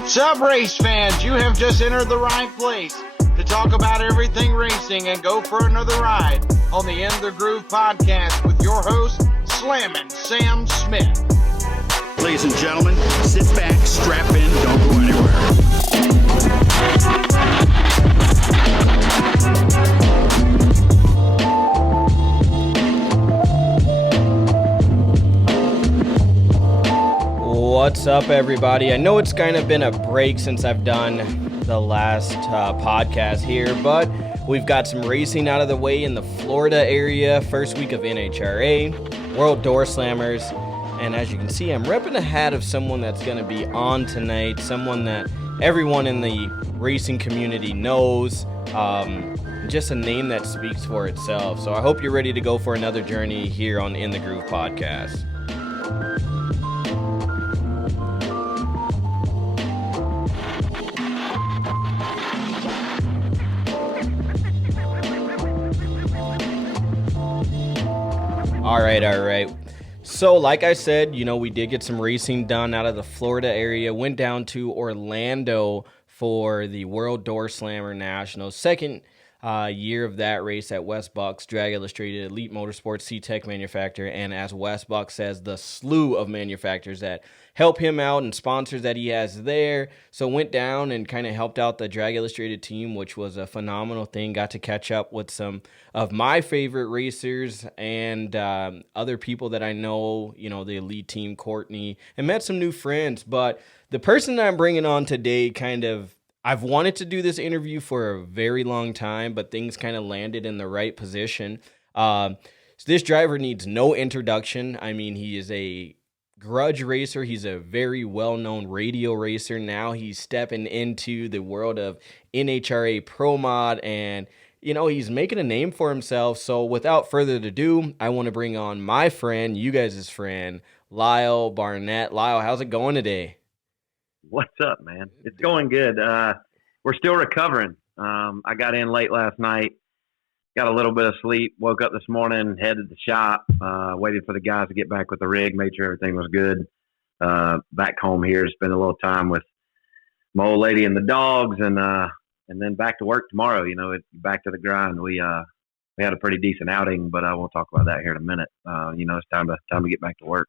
What's up, race fans? You have just entered the right place to talk about everything racing and go for another ride on the In the Groove podcast with your host, Slammin' Sam Smith. Ladies and gentlemen, sit back, strap in, don't go anywhere. What's up, everybody? I know it's kind of been a break since I've done the last podcast here, but we've got some racing out of the way in the Florida area. First week of NHRA, World Door Slammers, and as you can see, I'm repping a hat of someone that's going to be on tonight, someone that everyone in the racing community knows, just a name that speaks for itself. So I hope you're ready to go for another journey here on In the Groove podcast. All right. So like I said, we did get some racing done out of the Florida area. Went down to Orlando for the World Door Slammer Nationals. Second year of that race at Wes Buck's Drag Illustrated Elite Motorsports C-Tech manufacturer. And as Wes Buck says, the slew of manufacturers that help him out and sponsors that he has there. So went down and kind of helped out the Drag Illustrated team, which was a phenomenal thing. Got to catch up with some of my favorite racers and other people that I know, the elite team, Courtney, and met some new friends. But the person that I'm bringing on today I've wanted to do this interview for a very long time, but things kind of landed in the right position. So this driver needs no introduction. I mean, he is a grudge racer. He's a very well-known radio racer. Now he's stepping into the world of NHRA Pro Mod, and he's making a name for himself. So without further ado, I want to bring on my friend, you guys' friend, Lyle Barnett. Lyle, how's it going today? What's up, man? It's going good. We're still recovering. I got in late last night, got a little bit of sleep, woke up this morning, headed to the shop, waited for the guys to get back with the rig, made sure everything was good. Back home here to spend a little time with my old lady and the dogs, and then back to work tomorrow. Back to the grind. We had a pretty decent outing, but I won't talk about that here in a minute. It's time to get back to work.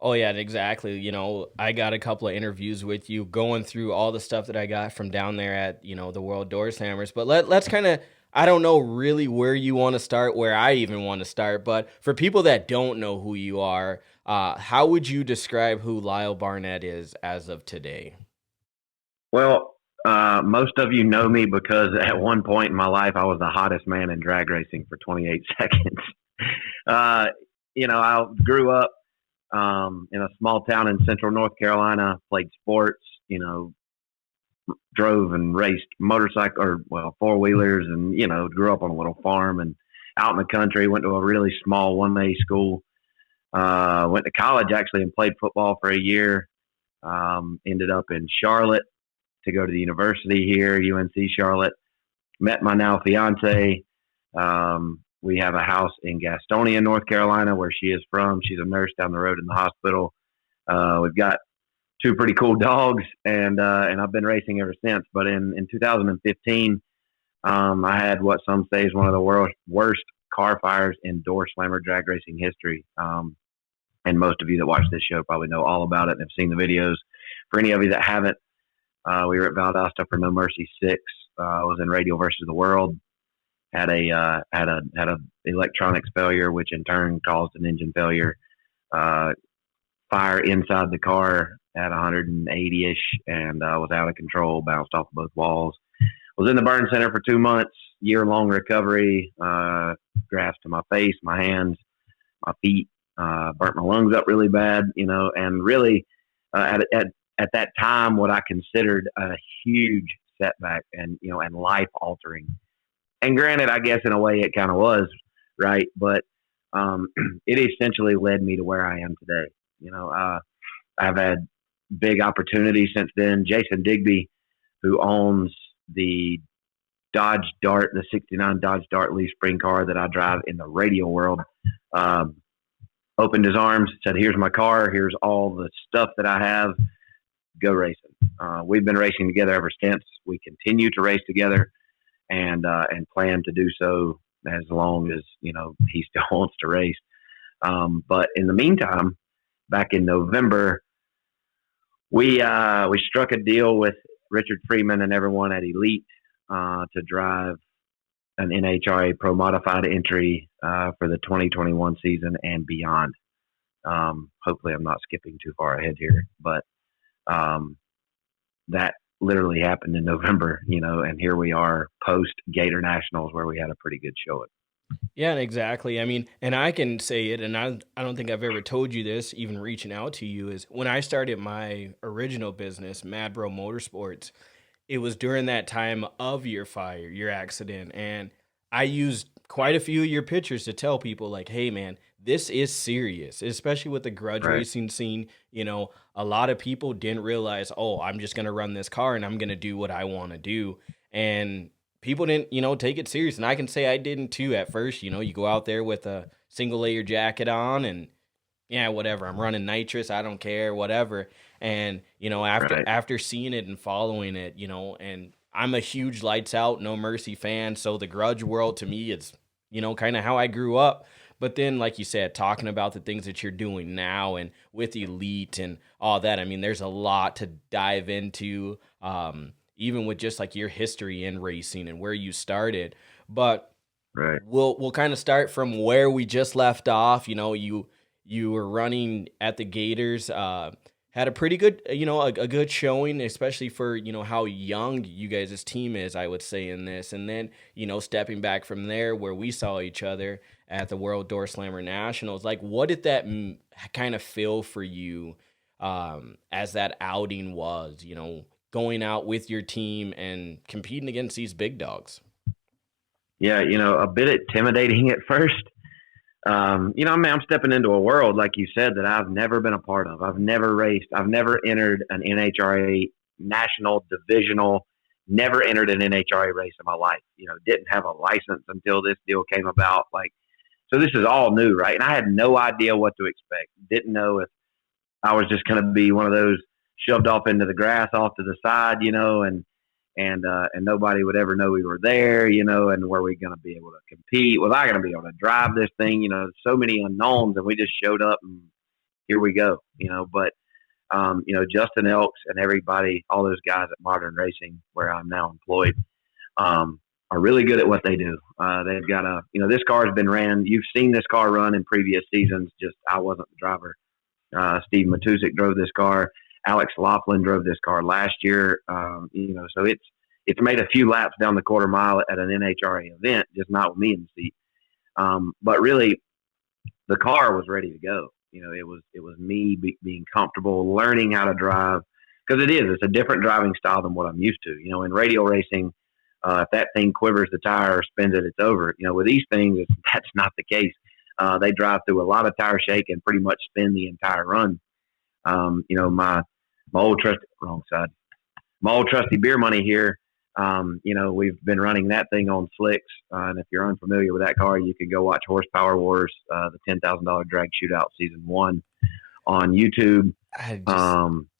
Oh, yeah, exactly. I got a couple of interviews with you going through all the stuff that I got from down there at, the World Door Slammers. But let's kind of, I don't know really where you want to start, where I even want to start. But for people that don't know who you are, how would you describe who Lyle Barnett is as of today? Well, most of you know me because at one point in my life, I was the hottest man in drag racing for 28 seconds. I grew up in a small town in central North Carolina, played sports, drove and raced four-wheelers and, grew up on a little farm and out in the country, went to a really small 1A school, went to college actually and played football for a year, ended up in Charlotte to go to the university here, UNC Charlotte, met my now fiance. We have a house in Gastonia, North Carolina, where she is from. She's a nurse down the road in the hospital. We've got two pretty cool dogs, and I've been racing ever since. But in 2015, I had what some say is one of the worst car fires in door slammer drag racing history. And most of you that watch this show probably know all about it and have seen the videos. For any of you that haven't, we were at Valdosta for No Mercy 6. I was in Radial versus the World. Had a electronics failure, which in turn caused an engine failure. Fire inside the car at 180-ish, and was out of control, bounced off both walls. Was in the burn center for 2 months, year-long recovery, grafts to my face, my hands, my feet, burnt my lungs up really bad, and really at that time, what I considered a huge setback and life-altering. And granted, I guess in a way it kind of was, right? But it essentially led me to where I am today. I've had big opportunities since then. Jason Digby, who owns the Dodge Dart, the 69 Dodge Dart leaf spring car that I drive in the Radial world, opened his arms, said, "Here's my car. Here's all the stuff that I have. Go racing." we've been racing together ever since. We continue to race together, and plan to do so as long as he still wants to race. But in the meantime, back in November, we struck a deal with Richard Freeman and everyone at Elite to drive an NHRA Pro Modified entry for the 2021 season and beyond. Hopefully, I'm not skipping too far ahead here, but that literally happened in November, and here we are post Gator Nationals where we had a pretty good showing. Yeah, exactly. I mean, and I can say it, and I don't think I've ever told you this, even reaching out to you, is when I started my original business, Mad Bro Motorsports, it was during that time of your fire, your accident, and I used quite a few of your pictures to tell people, like, hey, man, this is serious, especially with the grudge racing scene. A lot of people didn't realize, oh, I'm just going to run this car and I'm going to do what I want to do. And people didn't, take it serious. And I can say I didn't too at first. You go out there with a single layer jacket on and, yeah, whatever. I'm running nitrous. I don't care, whatever. And, after seeing it and following it, and I'm a huge Lights Out, No Mercy fan. So the grudge world to me is, kind of how I grew up. But then, like you said, talking about the things that you're doing now and with Elite and all that, I mean, there's a lot to dive into, even with just like your history in racing and where you started. But we'll kind of start from where we just left off. You were running at the Gators, had a pretty good, a good showing, especially for, how young you guys' team is, I would say, in this. And then, stepping back from there where we saw each other at the World Door Slammer Nationals, like, what did that kind of feel for you as that outing was, going out with your team and competing against these big dogs? Yeah, a bit intimidating at first. I'm stepping into a world, like you said, that I've never been a part of. I've never raced. I've never entered an NHRA national divisional, never entered an NHRA race in my life. Didn't have a license until this deal came about. So this is all new, right? And I had no idea what to expect. Didn't know if I was just going to be one of those shoved off into the grass off to the side, and nobody would ever know we were there, and were we going to be able to compete? Was I going to be able to drive this thing? So many unknowns, and we just showed up and here we go, but, Justin Elks and everybody, all those guys at Modern Racing, where I'm now employed, are really good at what they do. They've got this car has been ran. You've seen this car run in previous seasons. Just I wasn't the driver. Steve Matusik drove this car. Alex Laughlin drove this car last year. So it's made a few laps down the quarter mile at an NHRA event, just not with me in the seat. But really, the car was ready to go. It was me being comfortable, learning how to drive, because it's a different driving style than what I'm used to. In radial racing, if that thing quivers the tire or spins it, it's over. With these things, that's not the case. They drive through a lot of tire shake and pretty much spin the entire run. My old trusty beer money here. We've been running that thing on slicks. And if you're unfamiliar with that car, you can go watch Horsepower Wars, the $10,000 drag shootout season 1 on YouTube.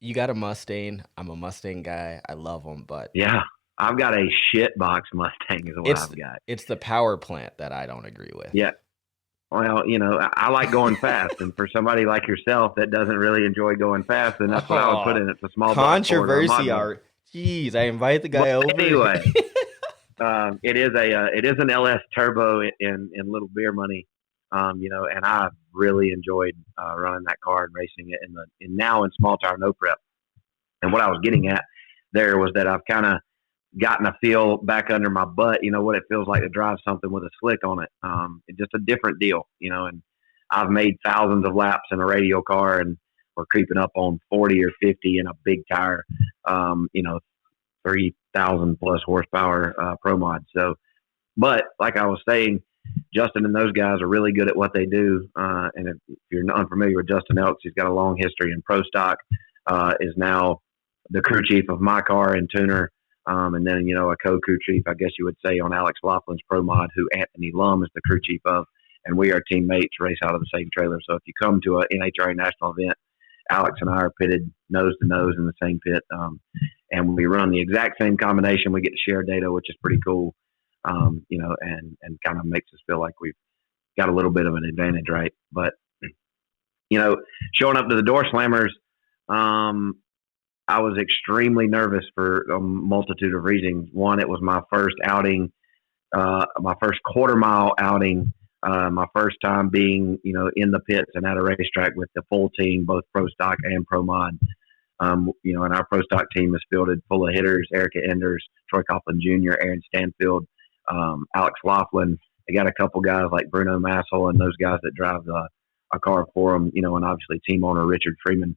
You got a Mustang. I'm a Mustang guy. I love them, but yeah, I've got a shitbox Mustang is what I've got. It's the Powerplant that I don't agree with. Yeah. Well, I like going fast, and for somebody like yourself that doesn't really enjoy going fast, then that's what I would put in. It's a small controversy. Jeez, I invite the guy over. Anyway, it is an LS Turbo in Little Beer Money, and I've really enjoyed running that car and racing it now in small tire no prep. And what I was getting at there was that I've kind of gotten a feel back under my butt, what it feels like to drive something with a slick on it. It's just a different deal, and I've made thousands of laps in a radial car, and we're creeping up on 40 or 50 in a big tire, 3,000 plus horsepower pro mod. So, but like I was saying, Justin and those guys are really good at what they do. And if you're not unfamiliar with Justin Elks, he's got a long history in pro stock, is now the crew chief of my car and tuner. And then, a co-crew chief, I guess you would say, on Alex Laughlin's Pro Mod, who Anthony Lum is the crew chief of. And we are teammates, race out of the same trailer. So if you come to an NHRA national event Alex and I are pitted nose to nose in the same pit, and we run the exact same combination. We get to share data, which is pretty cool, you know, and kind of makes us feel like we've got a little bit of an advantage, right? But, you know, showing up to the door slammers, I was extremely nervous for a multitude of reasons. One, it was my first outing, my first quarter mile outing, my first time being, you know, in the pits and at a racetrack with the full team, both pro stock and pro mod. You know, and our pro stock team is fielded full of hitters: Erica Enders, Troy Coughlin Jr., Aaron Stanfield, Alex Laughlin. They got a couple guys like Bruno Massel and those guys that drive a car for them, you know, and obviously team owner Richard Freeman.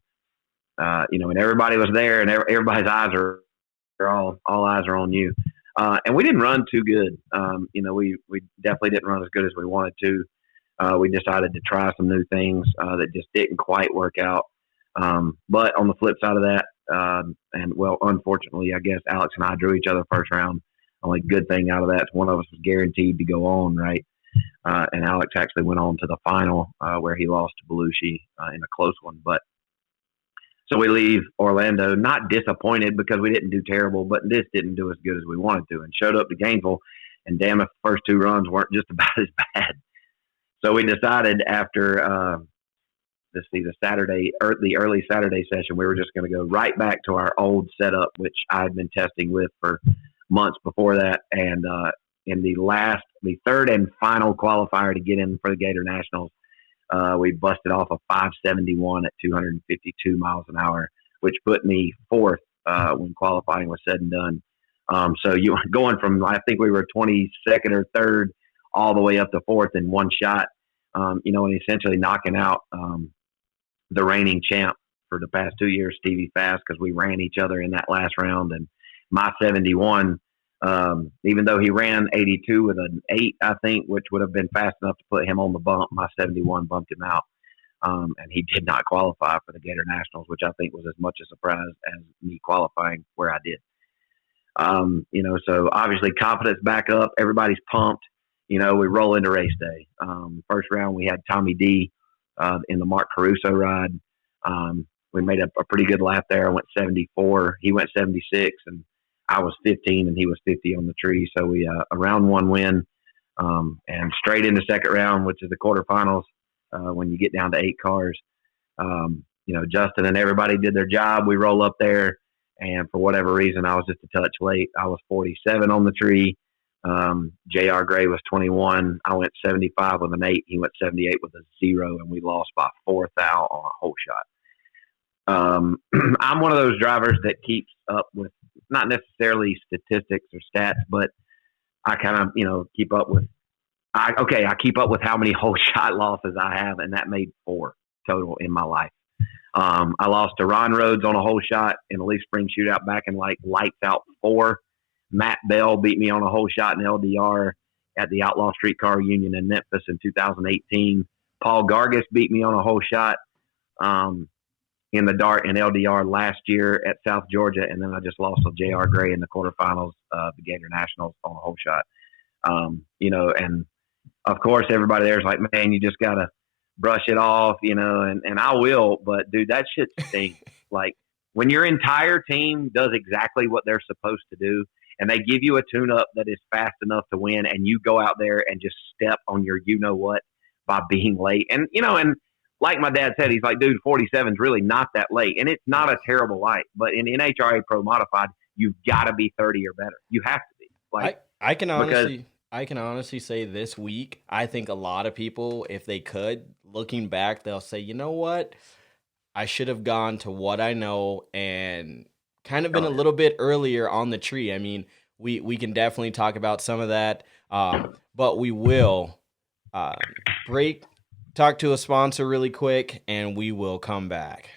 You know, and everybody was there, and everybody's eyes are all eyes are on you. And we didn't run too good. You know, we definitely didn't run as good as we wanted to. We decided to try some new things that just didn't quite work out. But on the flip side of that, and well, unfortunately, I guess Alex and I drew each other first round. Only good thing out of that is one of us was guaranteed to go on, right? And Alex actually went on to the final where he lost to Belushi in a close one. But so we leave Orlando, not disappointed because we didn't do terrible, but this didn't do as good as we wanted to, and showed up to Gainesville, and damn if the first two runs weren't just about as bad. So we decided after the early Saturday session, we were just going to go right back to our old setup, which I had been testing with for months before that. And in the third and final qualifier to get in for the Gator Nationals, we busted off a 571 at 252 miles an hour, which put me fourth when qualifying was said and done. So you going from, I think we were 22nd or third all the way up to fourth in one shot, you know, and essentially knocking out the reigning champ for the past 2 years, Stevie Fast, because we ran each other in that last round. And my 71, even though he ran 82 with an 8, I think, which would have been fast enough to put him on the bump, my 71 bumped him out. And he did not qualify for the Gator Nationals, which I think was as much a surprise as me qualifying where I did. You know, so obviously confidence back up. Everybody's pumped. You know, we roll into race day. First round, we had Tommy D in the Mark Caruso ride. We made a pretty good lap there. I went 74. He went 76, and I was 15, and he was 50 on the tree. So we a round one win, and straight into second round, which is the quarterfinals. When you get down to 8 cars, you know, Justin and everybody did their job. We roll up there, and for whatever reason, I was just a touch late. I was 47 on the tree. J.R. Gray was 21. I went 75 with an 8. He went 78 with a 0, and we lost by 4 thou on a hole shot. I'm one of those drivers that keeps up with not necessarily statistics or stats, but I kind of, you know, keep up with I keep up with how many hole shot losses I have, and that made 4 total in my life. I lost to Ron Rhodes on a hole shot in a Leaf Spring shootout back in like lights out 4. Matt Bell beat me on a hole shot in LDR at the Outlaw Streetcar Union in Memphis in 2018. Paul Gargis beat me on a hole shot in the dart in LDR last year at South Georgia, and then I just lost to J.R. Gray in the quarterfinals of the Gator Nationals on a hole shot. You know, and of course everybody there's like, man, you just gotta brush it off, you know, and I will, but dude, that shit stinks. Like when your entire team does exactly what they're supposed to do, and they give you a tune-up that is fast enough to win, and you go out there and just step on your you-know-what by being late. And, you know, and like my dad said, he's like, dude, 47 is really not that late. And it's not a terrible light. But in NHRA Pro Modified, you've got to be 30 or better. You have to be. Like I can honestly say this week, I think a lot of people, if they could, looking back, they'll say, you know what? I should have gone to what I know and kind of been a little bit earlier on the tree. I mean, we can definitely talk about some of that, but we will talk to a sponsor really quick, and we will come back.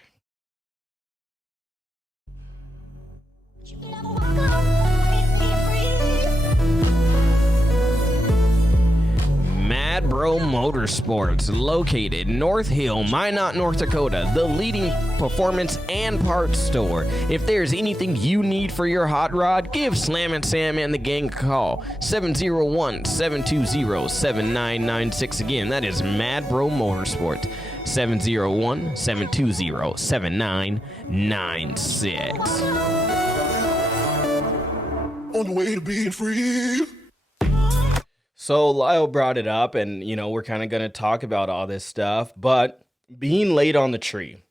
Mad Bro Motorsports, located North Hill, Minot, North Dakota, the leading performance and parts store. If there's anything you need for your hot rod, give Slam and Sam and the gang a call. 701-720-7996. Again, that is Mad Bro Motorsports. 701-720-7996. On the way to being free. So Lyle brought it up, and, we're kind of going to talk about all this stuff, but being late on the tree,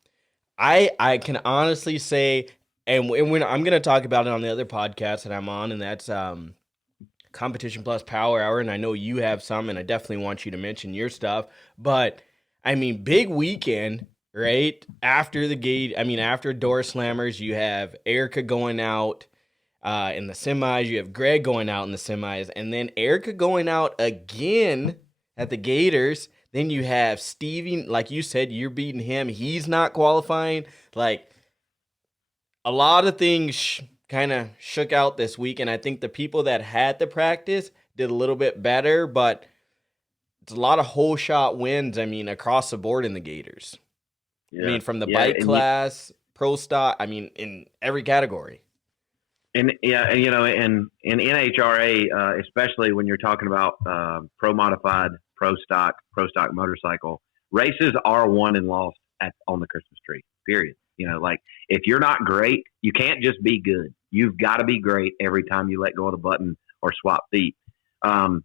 I can honestly say, and when I'm going to talk about it on the other podcast that I'm on, and that's Competition Plus Power Hour, and I know you have some, and I definitely want you to mention your stuff, but, big weekend, right? After the gate, after Door Slammers, you have Erica going out in the semis, you have Greg going out in the semis, and then Erica going out again at the Gators. Then you have Stevie, like you said, you're beating him. He's not qualifying. Like, a lot of things kind of shook out this week, and I think the people that had the practice did a little bit better, but it's a lot of whole shot wins, across the board in the Gators. Yeah. From the bike class, pro stock, in every category. And in NHRA, especially when you're talking about pro modified, pro stock motorcycle, races are won and lost on the Christmas tree. Period. If you're not great, you can't just be good. You've got to be great every time you let go of the button or swap feet. I'm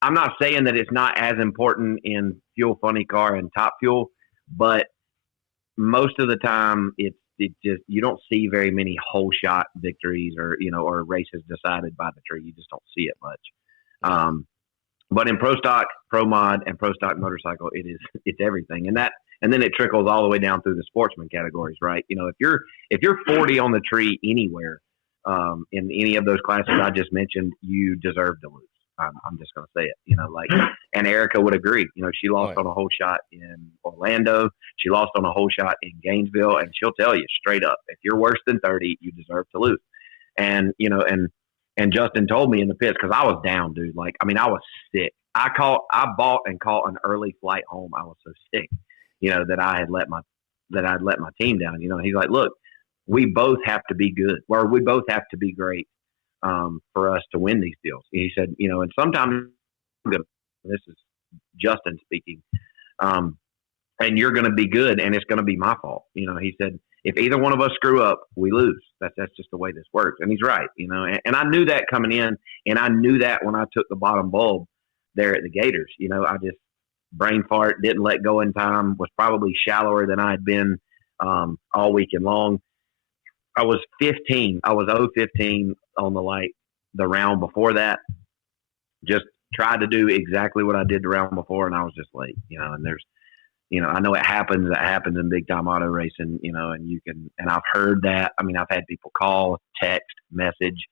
not saying that it's not as important in Fuel Funny Car and Top Fuel, but most of the time it just, you don't see very many whole shot victories or races decided by the tree. You just don't see it much. But in pro stock, pro mod, and pro stock motorcycle, it's everything. And then it trickles all the way down through the sportsman categories, right? If you're 40 on the tree anywhere, in any of those classes I just mentioned, you deserve to lose. I'm just going to say it, and Erica would agree. She lost on a whole shot in Orlando. She lost on a whole shot in Gainesville, and she'll tell you straight up, if you're worse than 30, you deserve to lose. And, and Justin told me in the pits, cause I was down, dude. I was sick. I bought and caught an early flight home. I was so sick, that I'd let my team down, he's like, look, we both have to be good, or we both have to be great. For us to win these deals. He said, and sometimes, this is Justin speaking, and you're going to be good and it's going to be my fault. He said, if either one of us screw up, we lose. That's just the way this works. And he's right, and I knew that coming in, and I knew that when I took the bottom bulb there at the Gators. I just brain fart, didn't let go in time, was probably shallower than I had been all weekend long. I was 15. I was 0-15 on the round before that. Just tried to do exactly what I did the round before, and I was just late. And there's, I know it happens. That happens in big time auto racing. And you can. And I've heard that. I've had people call, text, message,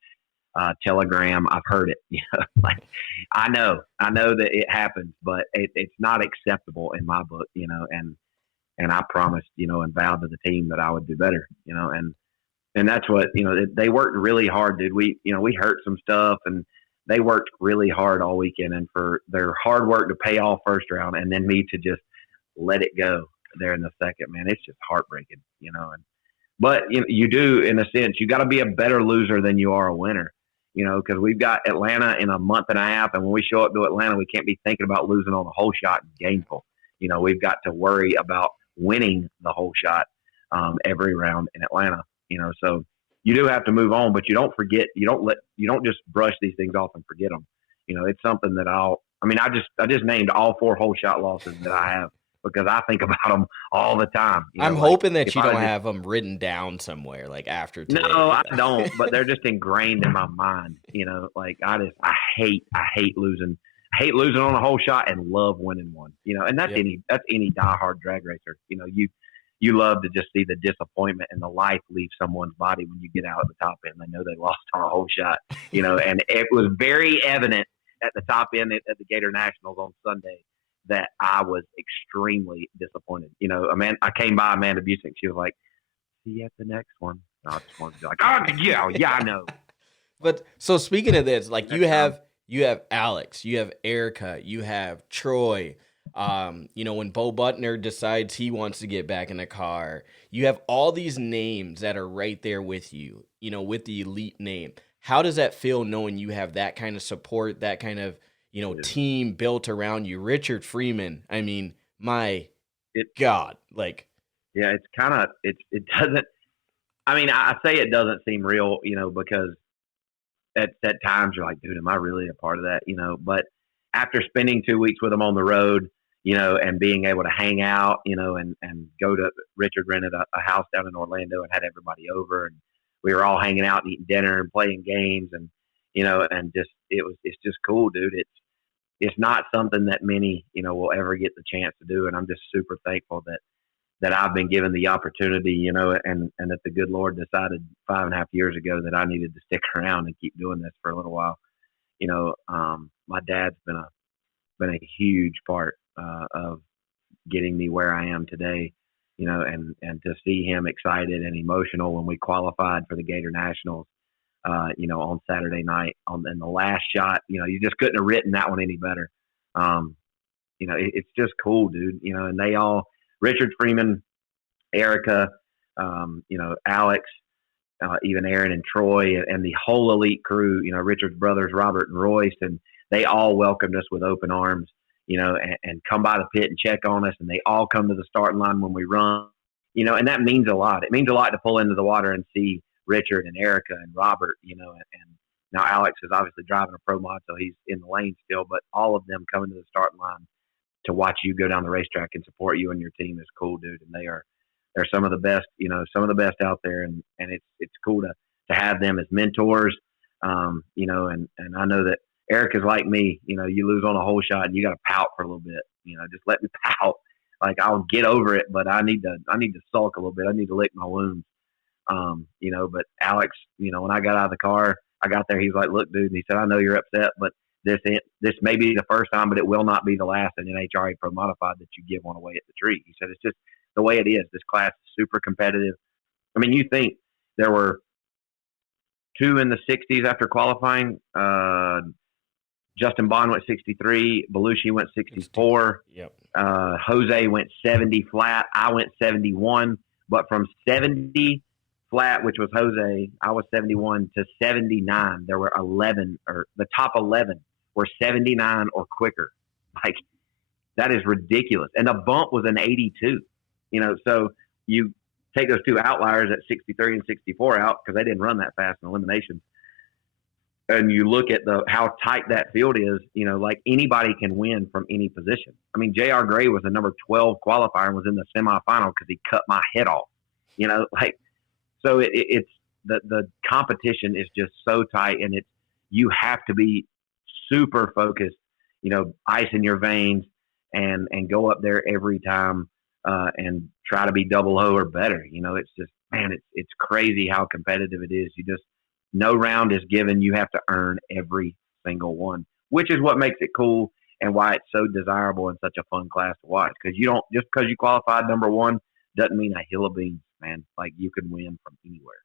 telegram. I've heard it. I know that it happens, but it's not acceptable in my book. And I promised, and vowed to the team that I would do better. And that's what, they worked really hard, dude. We hurt some stuff, and they worked really hard all weekend, and for their hard work to pay off first round and then me to just let it go there in the second, man, it's just heartbreaking, but you do, in a sense, you got to be a better loser than you are a winner, because we've got Atlanta in a month and a half. And when we show up to Atlanta, we can't be thinking about losing on the whole shot in Gainesville. We've got to worry about winning the whole shot every round in Atlanta. So you do have to move on, but you don't forget. You don't just brush these things off and forget them. It's something that I just named all 4 whole shot losses that I have, because I think about them all the time. I'm hoping that you don't have them written down somewhere, after today. No, I don't, but they're just ingrained in my mind. I hate losing. I hate losing on a whole shot and love winning one. And that's any diehard drag racer. You love to just see the disappointment and the life leave someone's body when you get out at the top end. They know they lost on a whole shot, and it was very evident at the top end at the Gator Nationals on Sunday that I was extremely disappointed. I came by Amanda Busick. She was like, see you at the next one. And I just wanted to be like, oh, yeah, I know. But so speaking of this, you have Alex, you have Erica, you have Troy. When Bo Butner decides he wants to get back in the car, you have all these names that are right there with you, with the elite name. How does that feel knowing you have that kind of support, that kind of, team built around you? Richard Freeman, I mean, my God, like. Yeah, it's kind of, it doesn't, I mean, I say it doesn't seem real, because at times you're like, dude, am I really a part of that? But after spending 2 weeks with them on the road, and being able to hang out, and go to, Richard rented a house down in Orlando and had everybody over, and we were all hanging out and eating dinner and playing games, and, and just, it's just cool, dude. It's not something that many, will ever get the chance to do. And I'm just super thankful that I've been given the opportunity, and that the good Lord decided 5.5 years ago that I needed to stick around and keep doing this for a little while. My dad's been a huge part of getting me where I am today, and to see him excited and emotional when we qualified for the Gator Nationals, on Saturday night in the last shot, you just couldn't have written that one any better. It's just cool, dude, and they all, Richard Freeman, Erica, Alex, even Aaron and Troy, and the whole elite crew, Richard's brothers, Robert and Royce, and they all welcomed us with open arms, and come by the pit and check on us. And they all come to the starting line when we run, and that means a lot. It means a lot to pull into the water and see Richard and Erica and Robert, and now Alex is obviously driving a pro mod, so he's in the lane still, but all of them coming to the starting line to watch you go down the racetrack and support you and your team is cool, dude. And they're some of the best, some of the best out there. And it's cool to have them as mentors. And I know that Eric is like me, you lose on a hole shot and you got to pout for a little bit, just let me pout. Like, I'll get over it, but I need to sulk a little bit. I need to lick my wounds. But Alex, when I got out of the car, I got there, he's like, look, dude, and he said, I know you're upset, but this may be the first time, but it will not be the last in NHRA Pro Modified that you give one away at the tree. He said, it's just the way it is. This class is super competitive. I mean, you think there were 2 in the 60s after qualifying. Justin Bond went 63. Belushi went 64. Yep. Jose went 70 flat. I went 71. But from 70 flat, which was Jose, I was 71, to 79, there were 11, or the top 11 were 79 or quicker. Like, that is ridiculous. And the bump was an 82. So you take those 2 outliers at 63 and 64 out, because they didn't run that fast in eliminations, and you look at how tight that field is, like, anybody can win from any position. I mean, J.R. Gray was the number 12 qualifier and was in the semifinal because he cut my head off, so it's the competition is just so tight, and you have to be super focused, ice in your veins, and go up there every time, and try to be double O or better. It's just, man, it's crazy how competitive it is. No round is given. You have to earn every single one, which is what makes it cool and why it's so desirable and such a fun class to watch. Because just because you qualified number 1 doesn't mean a hill of beans, man. Like, you can win from anywhere.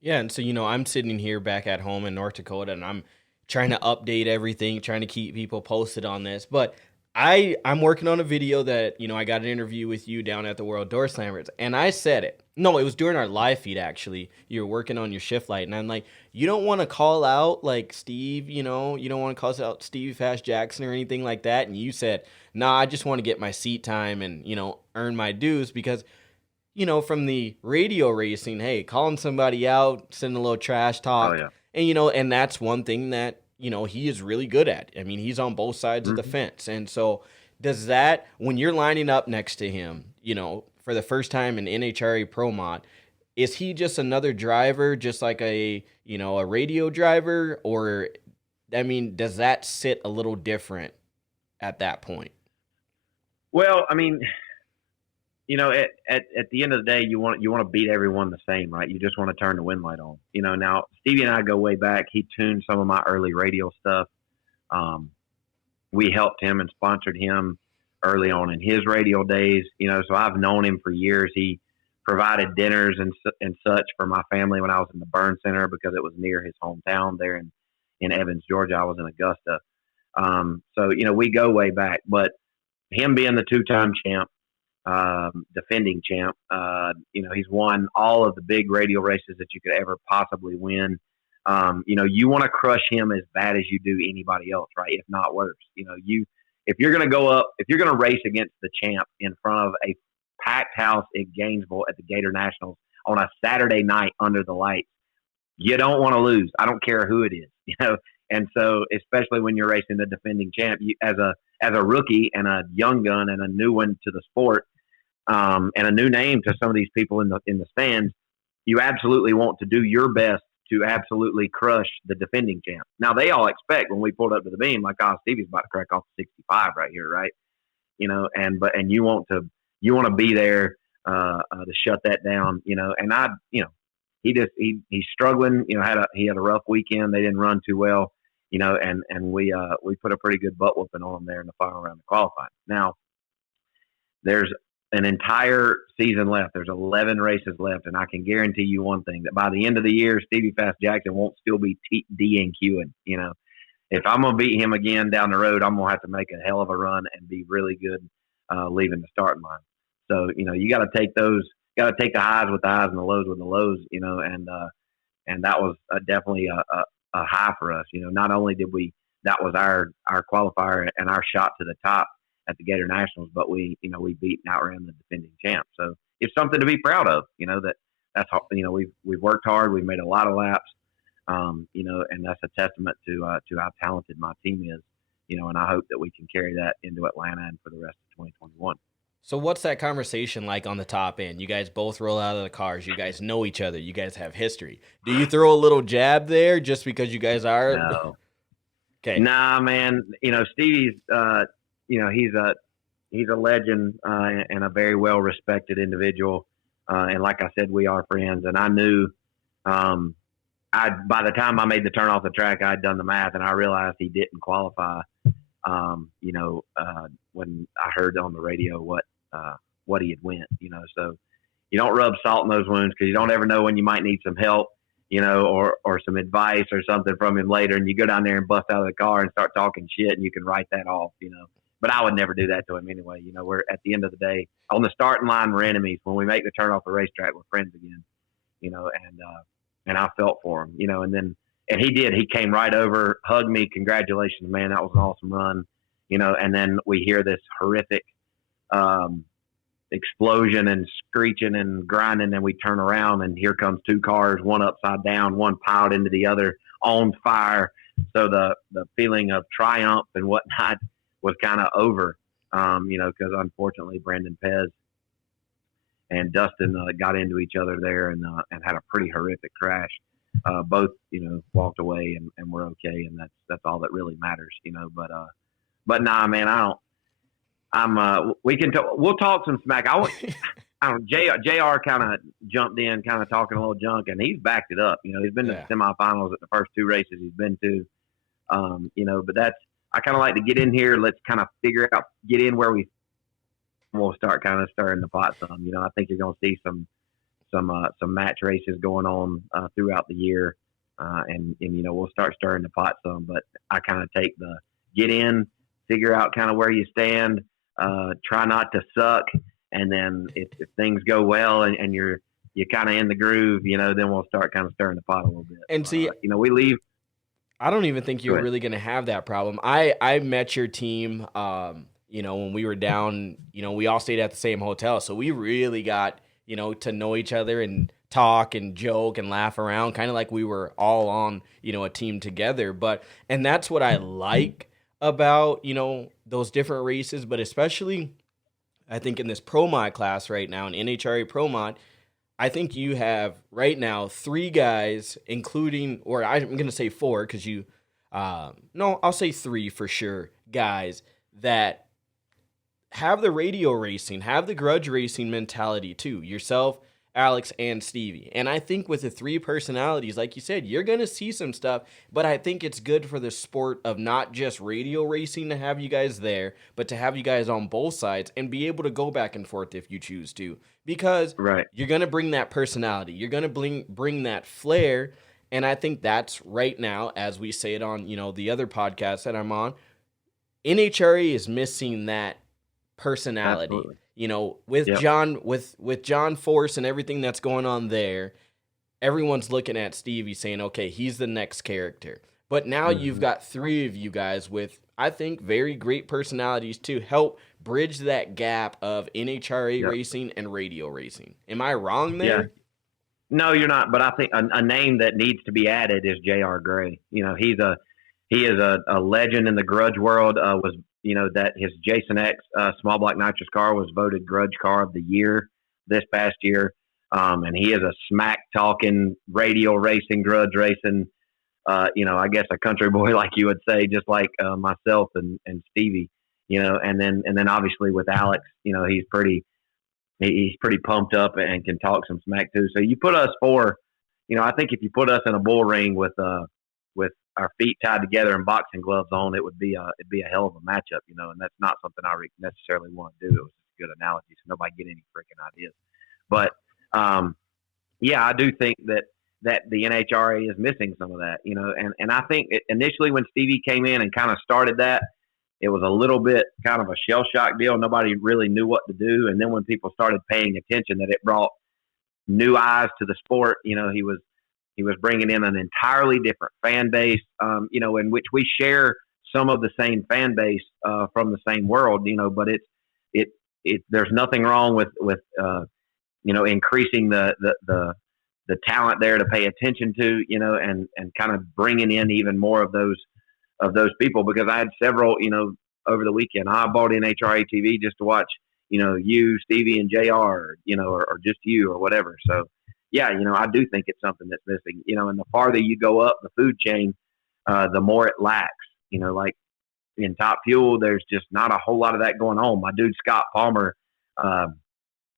Yeah, and so, I'm sitting here back at home in North Dakota, and I'm trying to update everything, trying to keep people posted on this. But I'm working on a video that, I got an interview with you down at the World Door Slammers, and I said it. No, it was during our live feed, actually. You were working on your shift light, and I'm like, you don't want to call out, like, Steve, you don't want to call out Steve Fast Jackson or anything like that. And you said, nah, I just want to get my seat time and, earn my dues, because, from the radio racing, hey, calling somebody out, sending a little trash talk. Oh, yeah. And, and that's one thing that, he is really good at. I mean, he's on both sides of the fence. And so does that, when you're lining up next to him, for the first time in NHRA Pro Mod, is he just another driver, just like a radio driver? Or, I mean, does that sit a little different at that point? Well, I mean, at the end of the day, you want to beat everyone the same, right? You just want to turn the wind light on. Now Stevie and I go way back. He tuned some of my early radio stuff. We helped him and sponsored him early on in his radio days. So I've known him for years. He provided dinners and such for my family when I was in the burn center, because it was near his hometown there in Evans, Georgia. I was in Augusta. So, we go way back. But him being the two-time champ, defending champ, he's won all of the big radial races that you could ever possibly win. You want to crush him as bad as you do anybody else, right? If not worse. If you're going to race against the champ in front of a packed house in Gainesville at the Gator Nationals on a Saturday night under the lights, you don't want to lose. I don't care who it is, And so, especially when you're racing the defending champ, as a rookie and a young gun and a new one to the sport, and a new name to some of these people in the stands, you absolutely want to do your best to absolutely crush the defending champ. Now, they all expect when we pulled up to the beam, like, Stevie's about to crack off 65 right here, right? And you want to be there to shut that down, and he's struggling, he had a rough weekend. They didn't run too well, and we put a pretty good butt whooping on him there in the final round of qualifying. Now, there's an entire season left. There's 11 races left, and I can guarantee you one thing, that by the end of the year, Stevie Fast Jackson won't still be DNQing. If I'm going to beat him again down the road, I'm going to have to make a hell of a run and be really good leaving the starting line. So, you got to take the highs with the highs and the lows with the lows, and that was definitely a high for us. Not only did that was our qualifier and our shot to the top at the Gator Nationals, but we beat and outran the defending champ. So it's something to be proud of, that's how, we've worked hard. We've made a lot of laps, and that's a testament to how talented my team is, and I hope that we can carry that into Atlanta and for the rest of 2021. So what's that conversation like on the top end? You guys both roll out of the cars. You guys know each other. You guys have history. Do you throw a little jab there just because you guys are? No. Okay. Nah, man. Stevie's, he's a legend and a very well-respected individual. And like I said, we are friends. And I knew by the time I made the turn off the track, I'd done the math, and I realized he didn't qualify, when I heard on the radio what he had went, so you don't rub salt in those wounds, because you don't ever know when you might need some help, or some advice or something from him later, and you go down there and bust out of the car and start talking shit, and you can write that off, but I would never do that to him anyway. We're at the end of the day on the starting line, we're enemies. When we make the turn off the racetrack, we're friends again, and I felt for him, and he did. He came right over, hugged me. Congratulations, man. That was an awesome run. And then we hear this horrific explosion and screeching and grinding, and we turn around, and here comes two cars, one upside down, one piled into the other, on fire. So the feeling of triumph and whatnot was kind of over, because unfortunately Brandon Pez and Dustin got into each other there and had a pretty horrific crash. Both, walked away and we're okay, and that's all that really matters, But nah, man, we'll talk some smack. JR kind of jumped in, kind of talking a little junk, and he's backed it up. He's been to the semifinals at the first two races he's been to. But I kind of like to get in here. Let's kind of get in where we'll start kind of stirring the pot some. I think you're going to see some match races going on throughout the year, and we'll start stirring the pot some. But I kind of take the get in, figure out kind of where you stand, try not to suck, and then if things go well and you're kind of in the groove, then we'll start kind of stirring the pot a little bit. And see, we leave. I don't even think you're really going to have that problem. I met your team, when we were down, we all stayed at the same hotel, so we really got, to know each other and talk and joke and laugh around, kind of like we were all on, a team together. And that's what I like about, those different races, but especially I think in this Pro Mod class right now, in NHRA Pro Mod, I think you have right now 3 guys, including, or I'm going to say 4 because I'll say 3 for sure, guys that have the radio racing, have the grudge racing mentality too. Yourself, Alex, and Stevie. And I think with the 3 personalities, like you said, you're going to see some stuff, but I think it's good for the sport of not just radio racing to have you guys there, but to have you guys on both sides and be able to go back and forth if you choose to, because you're going to bring that personality. You're going to bring that flair. And I think that's right now, as we say it on, the other podcast that I'm on, NHRA is missing that personality. Absolutely. With Yep. John, with John Force and everything that's going on there, everyone's looking at Stevie saying, okay, he's the next character. But now you've got three of you guys with, I think, very great personalities to help bridge that gap of NHRA racing and Radial racing. Am I wrong there? Yeah. No, you're not. But I think a name that needs to be added is J.R. Gray. He is a legend in the grudge world. That his Jason X small block nitrous car was voted grudge car of the year this past year. And he is a smack talking Radial racing, grudge racing. I guess a country boy, like you would say, just like myself and Stevie. And then obviously with Alex, he's pretty pumped up and can talk some smack too. So you put us four, I think if you put us in a bull ring with our feet tied together and boxing gloves on, it'd be a hell of a matchup, and that's not something I necessarily want to do. It was a good analogy, so nobody get any freaking ideas. But I do think that the NHRA is missing some of that, and I think initially when Stevie came in and kind of started that, it was a little bit kind of a shell shock deal. Nobody really knew what to do. And then when people started paying attention, that it brought new eyes to the sport. He was bringing in an entirely different fan base, in which we share some of the same fan base from the same world, but there's nothing wrong with increasing the talent there to pay attention to, and kind of bringing in even more of those people, because I had several, over the weekend. I bought in HRA TV just to watch, you, Stevie, and JR, or just you or whatever. So, yeah, I do think it's something that's missing, and the farther you go up the food chain, the more it lacks. Like in Top Fuel, there's just not a whole lot of that going on. My dude, Scott Palmer,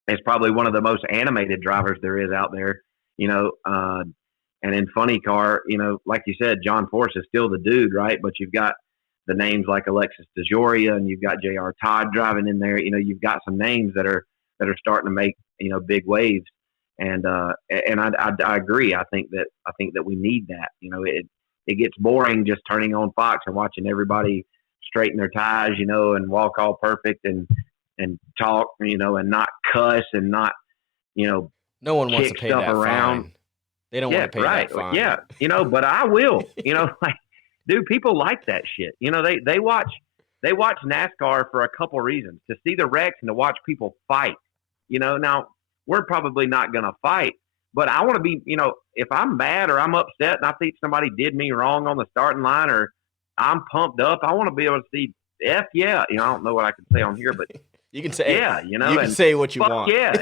is probably one of the most animated drivers there is out there, and in Funny Car, like you said, John Force is still the dude, right? But you've got the names like Alexis DeJoria, and you've got J.R. Todd driving in there. You've got some names that are starting to make big waves, and I agree. I think that we need that. It gets boring just turning on Fox and watching everybody straighten their ties, and walk all perfect and talk, and not cuss and not, no one wants to pay that around. Fine. They don't want to pay that fine. Yeah, but I will. Like, dude, people like that shit. They watch NASCAR for a couple reasons: to see the wrecks and to watch people fight. Now we're probably not going to fight, but I want to be. If I'm mad or I'm upset and I think somebody did me wrong on the starting line, or I'm pumped up, I want to be able to see F yeah. I don't know what I can say on here, but you can say yeah. You can say what you want. Yeah,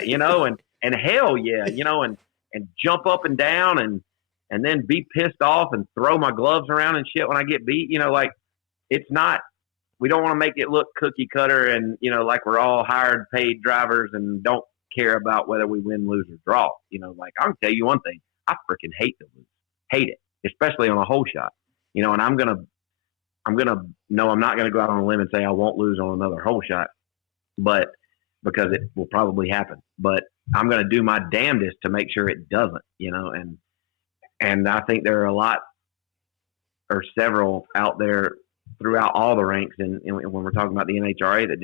and hell yeah, and jump up and down and then be pissed off and throw my gloves around and shit when I get beat. Like, it's not, we don't want to make it look cookie cutter and, like we're all hired, paid drivers and don't care about whether we win, lose, or draw. Like, I'll tell you one thing, I freaking hate to lose. Hate it, especially on a hole shot. And I'm not going to go out on a limb and say I won't lose on another hole shot, but because it will probably happen. But I'm going to do my damnedest to make sure it doesn't, and I think there are a lot or several out there throughout all the ranks. And when we're talking about the NHRA, that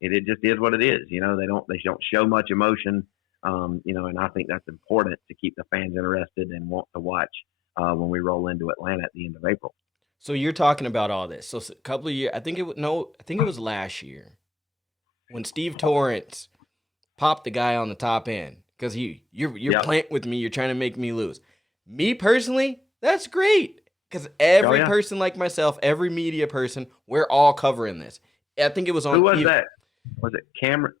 it just is what it is. They don't show much emotion. And I think that's important to keep the fans interested and want to watch when we roll into Atlanta at the end of April. So you're talking about all this. So a couple of years, I think it was last year when Steve Torrance popped the guy on the top end because you're playing with me. You're trying to make me lose. Me personally, that's great because every person like myself, every media person, we're all covering this. I think it was on. Who was that? Was it Cameron?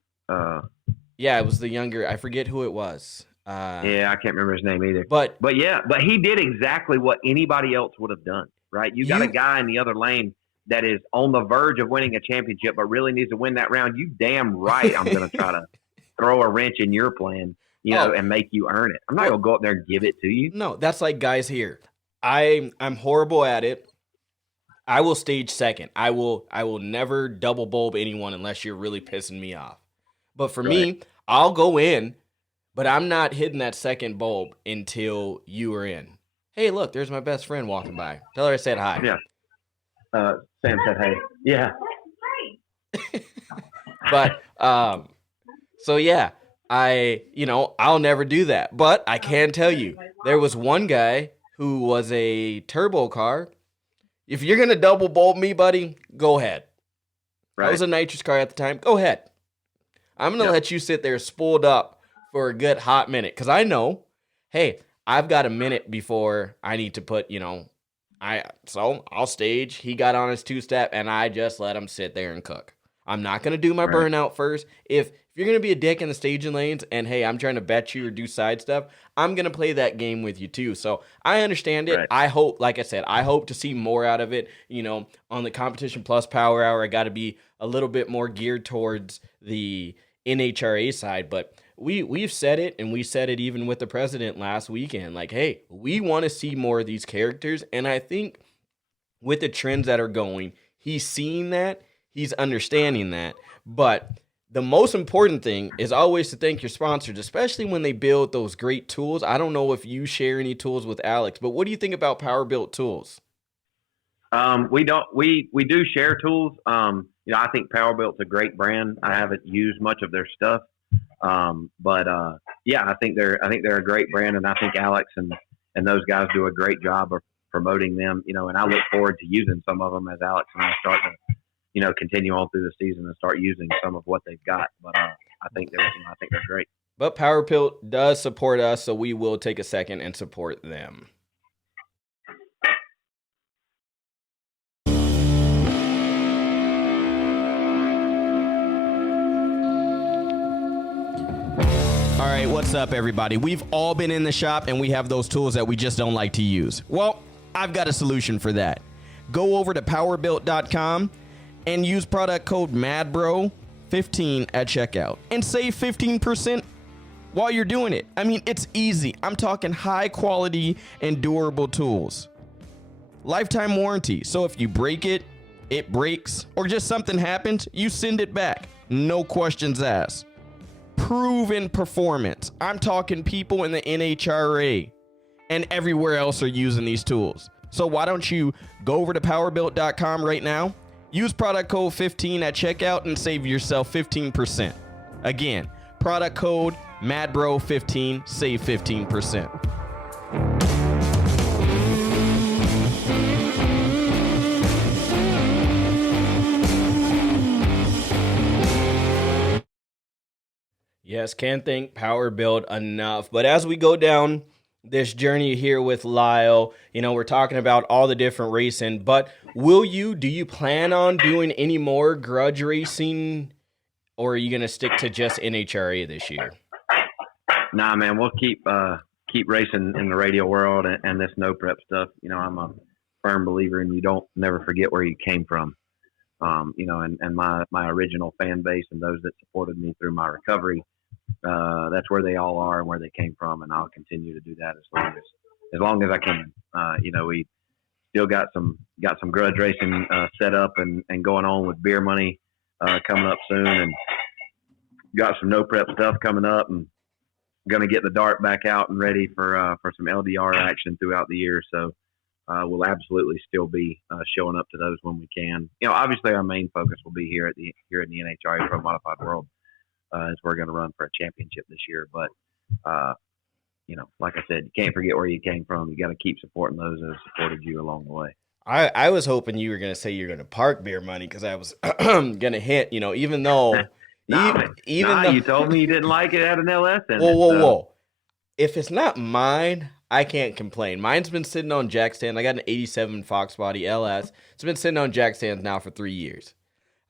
Yeah, it was the younger. I forget who it was. Yeah, I can't remember his name either. But he did exactly what anybody else would have done. Right? You got a guy in the other lane that is on the verge of winning a championship, but really needs to win that round. You damn right I'm going to try to throw a wrench in your plan, and make you earn it. I'm not going to go up there and give it to you. No, that's like guys here. I'm horrible at it. I will stage second. I will never double bulb anyone unless you're really pissing me off. But for me, I'll go in, but I'm not hitting that second bulb until you are in. Hey, look, there's my best friend walking by. Tell her I said hi. Yeah. Sam said, "Hey." Yeah. But so yeah, I'll never do that. But I can tell you, there was one guy who was a turbo car. If you're gonna double bolt me, buddy, go ahead. Right. I was a nitrous car at the time. Go ahead. I'm gonna let you sit there spooled up for a good hot minute, because I know, hey, I've got a minute before I need to put, so I'll stage. He got on his two-step, and I just let him sit there and cook. I'm not going to do my burnout first. If you're going to be a dick in the staging lanes and, hey, I'm trying to bet you or do side stuff, I'm going to play that game with you too. So I understand it. Right. I hope, like I said, I hope to see more out of it. On the Competition Plus Power Hour, I got to be a little bit more geared towards the NHRA side. But we've said it, and we said it even with the president last weekend. Like, hey, we want to see more of these characters. And I think with the trends that are going, he's seeing that. He's understanding that. But the most important thing is always to thank your sponsors, especially when they build those great tools. I don't know if you share any tools with Alex, but what do you think about Power Built tools? We don't. We do share tools. I think Power Built's a great brand. I haven't used much of their stuff, but I think they're a great brand, and I think Alex and those guys do a great job of promoting them. And I look forward to using some of them as Alex and I start to continue on through the season and start using some of what they've got. But I think they're great. But Power Built does support us, so we will take a second and support them. All right, what's up, everybody? We've all been in the shop, and we have those tools that we just don't like to use. Well, I've got a solution for that. Go over to powerbuilt.com and use product code MADBRO15 at checkout and save 15% while you're doing it. I mean, it's easy. I'm talking high quality and durable tools. Lifetime warranty. So if you break it, it breaks, or just something happens, you send it back. No questions asked. Proven performance. I'm talking people in the NHRA and everywhere else are using these tools. So why don't you go over to powerbuilt.com right now, use product code 15 at checkout, and save yourself 15%. Again, product code MADBRO15, save 15%. Yes, can't thank Power Built enough. But as we go down this journey here with Lyle, we're talking about all the different racing, but do you plan on doing any more grudge racing, or are you going to stick to just NHRA this year? Nah, man, we'll keep racing in the Radial world and this no prep stuff. I'm a firm believer in you don't never forget where you came from. And my original fan base and those that supported me through my recovery, that's where they all are and where they came from, and I'll continue to do that as long as I can. We still got some grudge racing set up and going on with beer money coming up soon, and got some no prep stuff coming up, and going to get the dart back out and ready for some LDR action throughout the year. So we'll absolutely still be showing up to those when we can. Obviously our main focus will be here in the NHRA Pro Modified World. As we're going to run for a championship this year. But, like I said, you can't forget where you came from. You got to keep supporting those that have supported you along the way. I was hoping you were going to say you're going to park beer money, because I was going to hint, even though. You told me you didn't like it at an LS. Whoa. If it's not mine, I can't complain. Mine's been sitting on jack stand. I got an 87 Fox Body LS. It's been sitting on jack stands now for 3 years.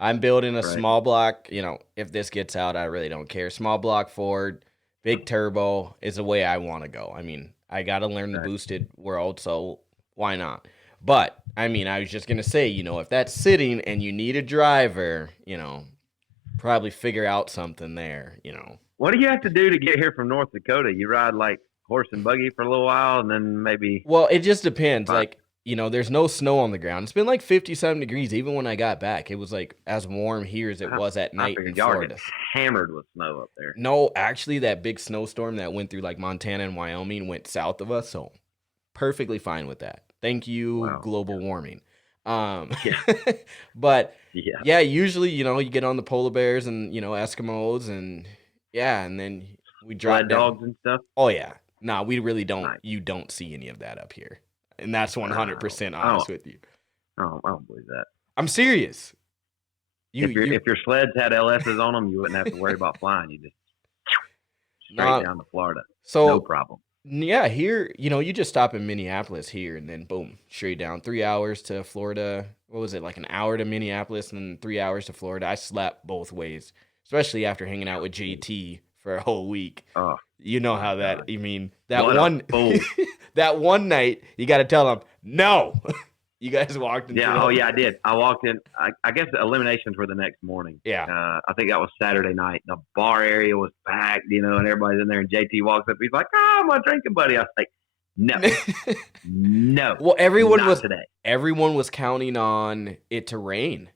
I'm building a small block. If this gets out, I really don't care. Small block Ford, big turbo is the way I want to go. I mean, I got to learn the boosted world, so why not? But, I was just going to say, if that's sitting and you need a driver, probably figure out something there, What do you have to do to get here from North Dakota? You ride like horse and buggy for a little while, and then maybe. Well, it just depends. There's no snow on the ground. It's been like 57 degrees. Even when I got back, it was like as warm here as it was at night in Florida. Hammered with snow up there. No, actually, that big snowstorm that went through like Montana and Wyoming went south of us. So perfectly fine with that. Thank you, Wow. global warming. Yeah. But Yeah. yeah, usually, you get on the polar bears and, Eskimos and and then we drop Sled down. dogs and stuff. Oh yeah. Nah, we really don't. Nice. You don't see any of that up here. And that's 100% Wow. honest with you. Oh, I don't believe that. I'm serious. If your sleds had LSs on them, you wouldn't have to worry about flying. You just straight down to Florida. So no problem. Yeah, here, you just stop in Minneapolis here and then boom, straight down. 3 hours to Florida. What was it, like an hour to Minneapolis and then 3 hours to Florida? I slept both ways, especially after hanging out with JT for a whole week. Oh, you know how that, that what one that one night, you got to tell them, no. You guys walked into I did. I walked in. I guess the eliminations were the next morning. Yeah. I think that was Saturday night. The bar area was packed, and everybody's in there. And JT walks up. He's like, "Oh, my drinking buddy." I was like, "No, no." Well, everyone was counting on it to rain.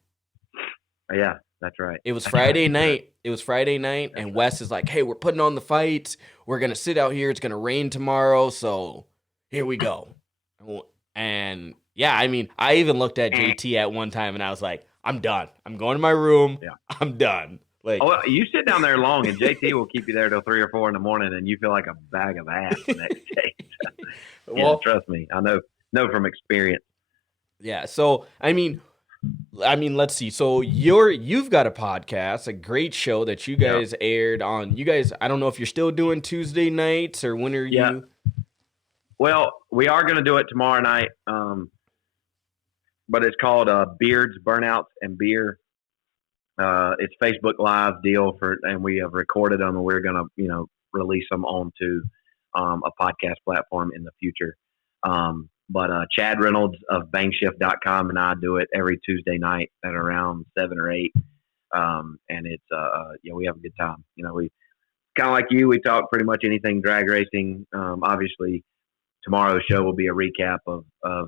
Yeah, that's right. It was Friday night. And Wes is like, "Hey, we're putting on the fights. We're gonna sit out here. It's gonna rain tomorrow, so here we go." And yeah, I even looked at JT at one time and I was like, I'm done. I'm going to my room. Yeah. I'm done. Like, you sit down there long and JT will keep you there till 3 or 4 in the morning and you feel like a bag of ass the next day. Well, trust me. I know from experience. Yeah. So, let's see. So you've got a podcast, a great show that you guys aired on. You guys, I don't know if you're still doing Tuesday nights or when are you? Well, we are going to do it tomorrow night. But it's called Beards, Burnouts, and Beer. It's Facebook Live deal and we have recorded them, and we're going to, release them onto a podcast platform in the future. But Chad Reynolds of bangshift.com and I do it every Tuesday night at around 7 or 8. And it's, we have a good time. We kind of like you, we talk pretty much anything drag racing. Obviously, tomorrow's show will be a recap of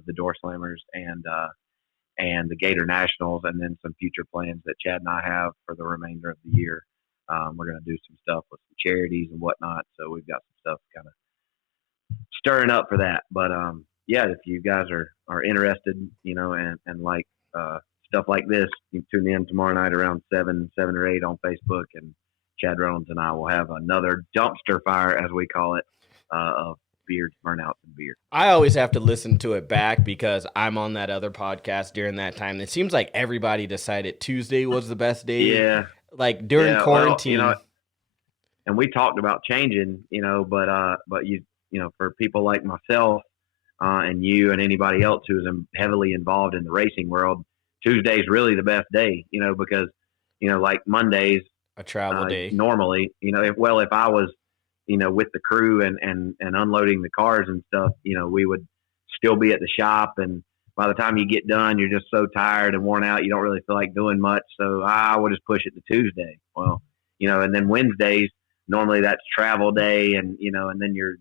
the Door Slammers and the Gator Nationals, and then some future plans that Chad and I have for the remainder of the year. We're going to do some stuff with some charities and whatnot, so we've got some stuff kind of stirring up for that. But if you guys are interested, and like stuff like this, you can tune in tomorrow night around 7 or 8 on Facebook, and Chad Reynolds and I will have another dumpster fire, as we call it, of Beards, Burnouts, and Beer. I always have to listen to it back because I'm on that other podcast during that time. It seems like everybody decided Tuesday was the best day. Yeah. Like during quarantine. Well, and we talked about changing, but for people like myself and you and anybody else who's heavily involved in the racing world, Tuesday's really the best day, because, like Mondays, a travel day. Normally, if I was, with the crew and unloading the cars and stuff, we would still be at the shop. And by the time you get done, you're just so tired and worn out, you don't really feel like doing much. So I would just push it to Tuesday. Well, and then Wednesdays, normally that's travel day. And, and then you're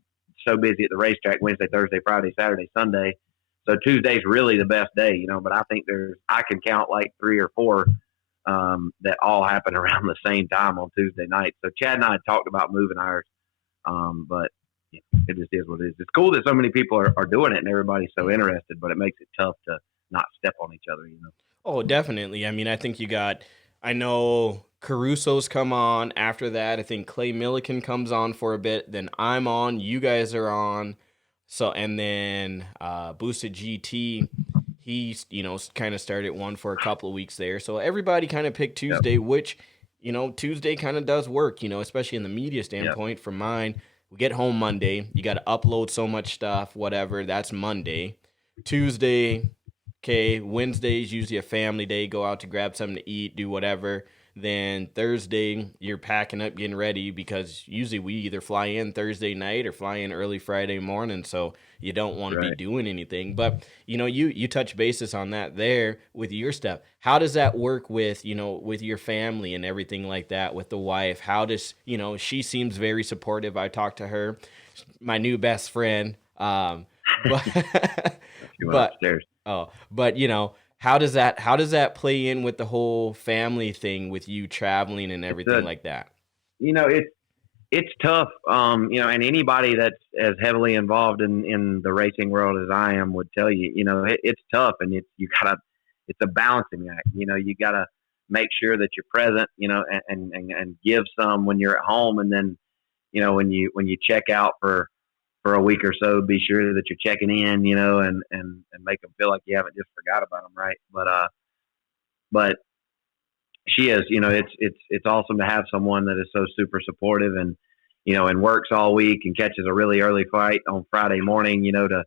so busy at the racetrack Wednesday, Thursday, Friday, Saturday, Sunday. So Tuesday's really the best day, but I think I can count like 3 or 4 that all happen around the same time on Tuesday night. So Chad and I talked about moving ours. But it just is what it is. It's cool that so many people are doing it and everybody's so interested, but it makes it tough to not step on each other, Oh, definitely. I think I know Caruso's come on after that. I think Clay Milliken comes on for a bit. Then I'm on. You guys are on. So, and then Boosted GT, he's, kind of started one for a couple of weeks there. So everybody kind of picked Tuesday, which Tuesday kind of does work, especially in the media standpoint. For mine, we get home Monday. You got to upload so much stuff, whatever. That's Monday. Tuesday, okay. Wednesday is usually a family day. Go out to grab something to eat, do whatever. Then Thursday, you're packing up, getting ready, because usually we either fly in Thursday night or fly in early Friday morning, so you don't want to be doing anything. But, you touch basis on that there with your stuff. How does that work with, with your family and everything like that, with the wife? How does, she seems very supportive. I talked to her, my new best friend. But how does that play in with the whole family thing with you traveling and everything like that? It's it's tough, and anybody that's as heavily involved in the racing world as I am would tell you, it's tough, and it's a balancing act. You gotta make sure that you're present, and give some when you're at home, and then, when you check out for a week or so, be sure that you're checking in, and make them feel like you haven't just forgot about them, right? But she is, it's awesome to have someone that is so super supportive and works all week and catches a really early flight on Friday morning, to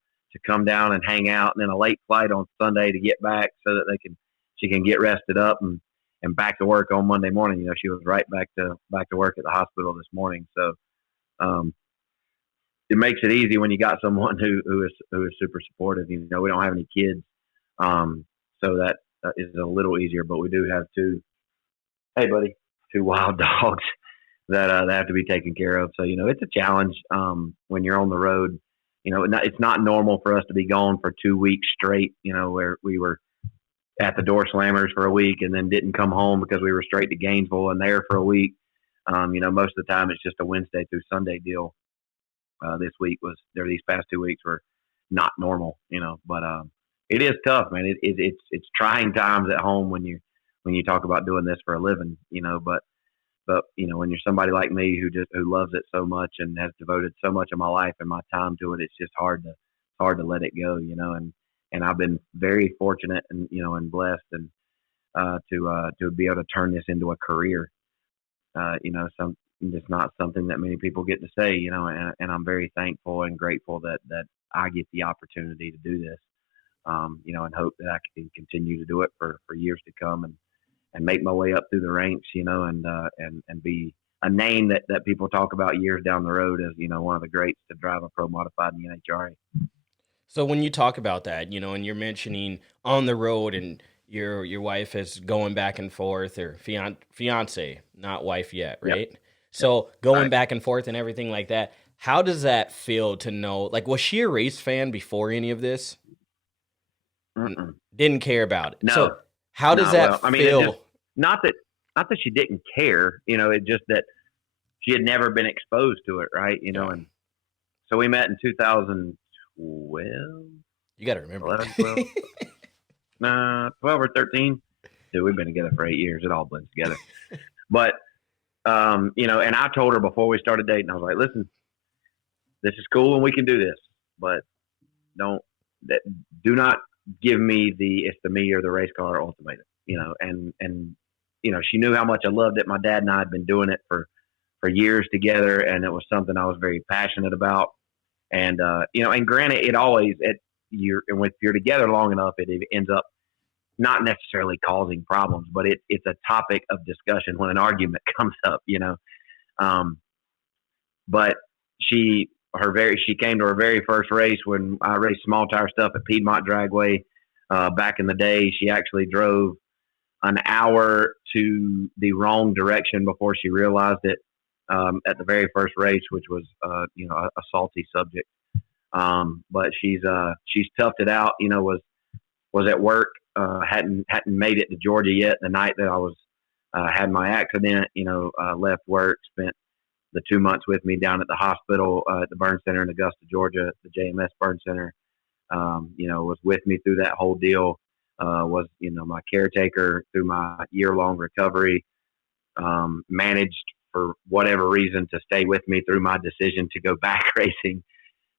come down and hang out, and then a late flight on Sunday to get back so that she can get rested up and back to work on Monday morning. She was right back to work at the hospital this morning. So, it makes it easy when you got someone who is super supportive. We don't have any kids, so that is a little easier. But we do have two wild dogs that have to be taken care of. So it's a challenge when you're on the road. It's not normal for us to be gone for 2 weeks straight. Where we were at the Door Slammers for a week and then didn't come home because we were straight to Gainesville and there for a week. Most of the time it's just a Wednesday through Sunday deal. These past 2 weeks were not normal, but it is tough, man. It's trying times at home when you talk about doing this for a living, but when you're somebody like me who loves it so much and has devoted so much of my life and my time to it, it's just hard to let it go, and I've been very fortunate and blessed and to be able to turn this into a career. It's not something that many people get to say, and I'm very thankful and grateful that I get the opportunity to do this, and hope that I can continue to do it for years to come and make my way up through the ranks, and be a name that people talk about years down the road as, one of the greats to drive a pro modified in the NHRA. So when you talk about that, and you're mentioning on the road and your wife is going back and forth, or fiance, not wife yet, right? Yep. So going back and forth and everything like that, how does that feel to know? Like, was she a race fan before any of this? Mm-mm. Didn't care about it. No. So how does that feel? Not that she didn't care, it's just that she had never been exposed to it, right? And so we met in 2012. You got to remember. 11, 12. 12 or 13. Dude, we've been together for 8 years. It all blends together. But, and I told her before we started dating, I was like, listen, this is cool and we can do this, but do not give me it's the me or the race car ultimatum, and she knew how much I loved it. My dad and I had been doing it for years together, and it was something I was very passionate about. And, and granted, if you're together long enough, it ends up not necessarily causing problems, but it's a topic of discussion when an argument comes up, but she came to her very first race when I raced small tire stuff at Piedmont Dragway, back in the day. She actually drove an hour to the wrong direction before she realized it, at the very first race, which was, a salty subject. But she's toughed it out, was at work, hadn't made it to Georgia yet the night that I was, had my accident, left work, spent the 2 months with me down at the hospital, at the burn center in Augusta, Georgia, the JMS burn center, was with me through that whole deal, was, my caretaker through my year-long recovery, managed for whatever reason to stay with me through my decision to go back racing,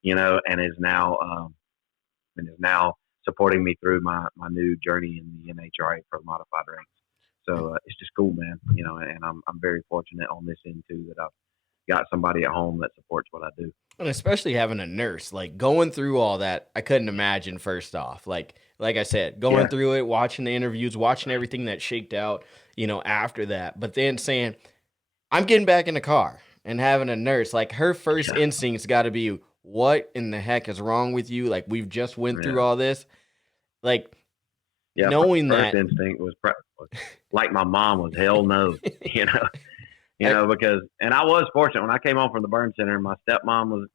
and is now supporting me through my new journey in the NHRA Pro Modified ranks. So it's just cool, man. And I'm very fortunate on this end too, that I've got somebody at home that supports what I do. And especially having a nurse, like going through all that, I couldn't imagine. First off, like I said, going through it, watching the interviews, watching everything that shaked out, after that, but then saying, I'm getting back in the car, and having a nurse, like her first instinct's got to be, what in the heck is wrong with you? Like, we've just went through all this. Like, knowing my that. First instinct was like my mom was, hell no, because, and I was fortunate when I came home from the burn center, my stepmom was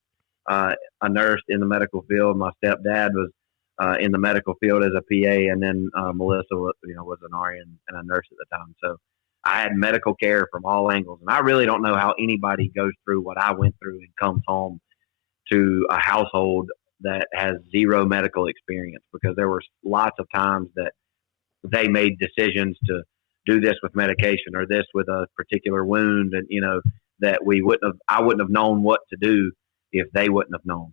a nurse in the medical field. My stepdad was in the medical field as a PA, and then Melissa was an RN and a nurse at the time. So I had medical care from all angles. And I really don't know how anybody goes through what I went through and comes home to a household that has zero medical experience, because there were lots of times that they made decisions to do this with medication or this with a particular wound. And, that I wouldn't have known what to do if they wouldn't have known,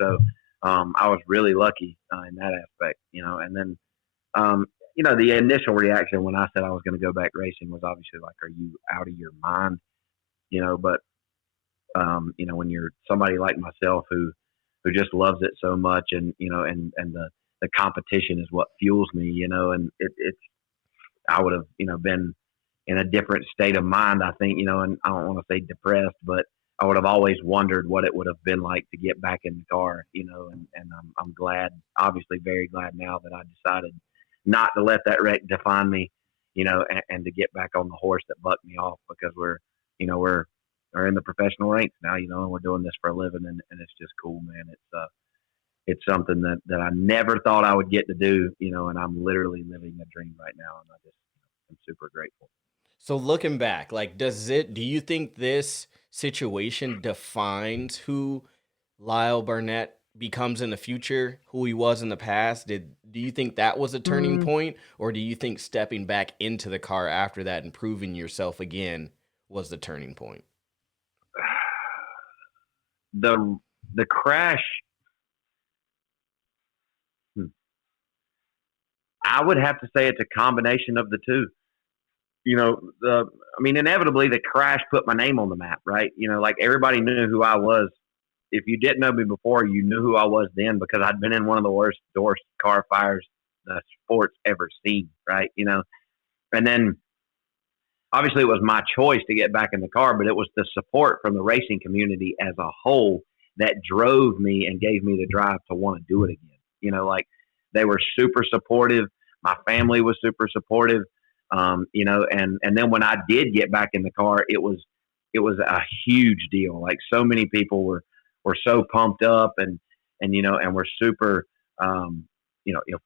so I was really lucky in that aspect, and then, the initial reaction when I said I was going to go back racing was obviously like, are you out of your mind? But, when you're somebody like myself who just loves it so much, and, and the competition is what fuels me, and it's, I would have, been in a different state of mind, I think, and I don't want to say depressed, but I would have always wondered what it would have been like to get back in the car, and I'm glad, obviously very glad now that I decided not to let that wreck define me, and to get back on the horse that bucked me off, because we're in the professional ranks now, and we're doing this for a living, and it's just cool, man. It's something that I never thought I would get to do, and I'm literally living a dream right now, and I'm super grateful. So looking back, like, do you think this situation defines who Lyle Barnett becomes in the future, who he was in the past? Do you think that was a turning point, or do you think stepping back into the car after that and proving yourself again was the turning point? The crash, I would have to say it's a combination of the two. Inevitably the crash put my name on the map, right? Like everybody knew who I was. If you didn't know me before, you knew who I was then, because I'd been in one of the worst car fires the sport's ever seen, right? And then obviously it was my choice to get back in the car, but it was the support from the racing community as a whole that drove me and gave me the drive to want to do it again. Like they were super supportive. My family was super supportive. And then when I did get back in the car, it was a huge deal. Like so many people were so pumped up and we're super,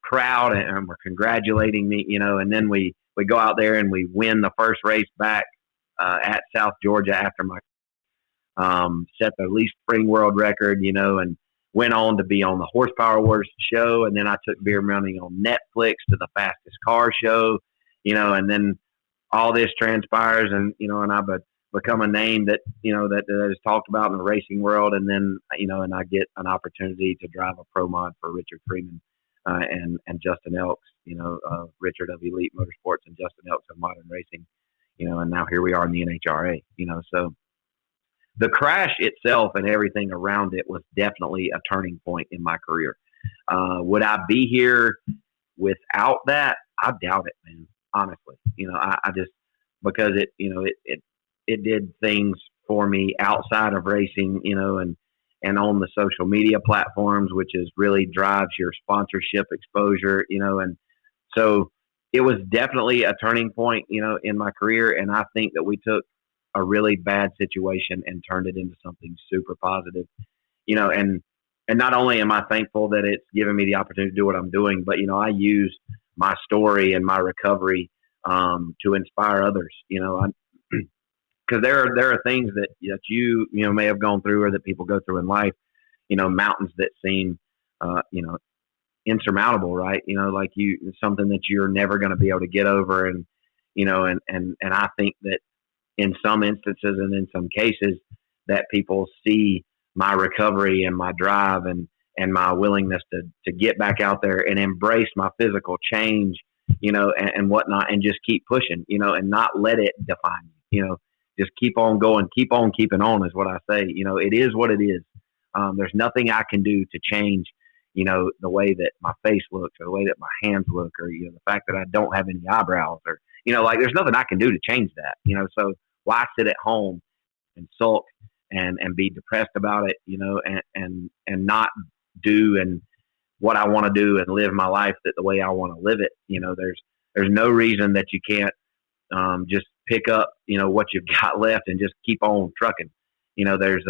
proud and were congratulating me, and then we go out there and we win the first race back, at South Georgia after my, set the least spring world record, and went on to be on the Horsepower Wars show. And then I took beer money on Netflix to the fastest car show, and then all this transpires and I've become a name that, that is talked about in the racing world. And then, and I get an opportunity to drive a pro mod for Richard Freeman, and Justin Elks, Richard of Elite Motorsports and Justin Elks of Modern Racing, and now here we are in the NHRA, so the crash itself and everything around it was definitely a turning point in my career. Would I be here without that? I doubt it, man. Honestly, I just, because it did things for me outside of racing, and on the social media platforms, which is really drives your sponsorship exposure, and so it was definitely a turning point, in my career. And I think that we took a really bad situation and turned it into something super positive, and not only am I thankful that it's given me the opportunity to do what I'm doing, but, I use my story and my recovery, to inspire others, because there are things that you may have gone through or that people go through in life, mountains that seem, insurmountable, right? Like something that you're never going to be able to get over. And, and I think that in some instances and in some cases that people see my recovery and my drive and my willingness to get back out there and embrace my physical change, and whatnot, and just keep pushing, and not let it define you, just keep on going, keep on keeping on is what I say. It is what it is. There's nothing I can do to change, the way that my face looks or the way that my hands look, or, the fact that I don't have any eyebrows, or, like there's nothing I can do to change that, so why sit at home and sulk and be depressed about it, and not do and what I want to do and live my life the way I want to live it. There's no reason that you can't, just pick up, what you've got left and just keep on trucking. There's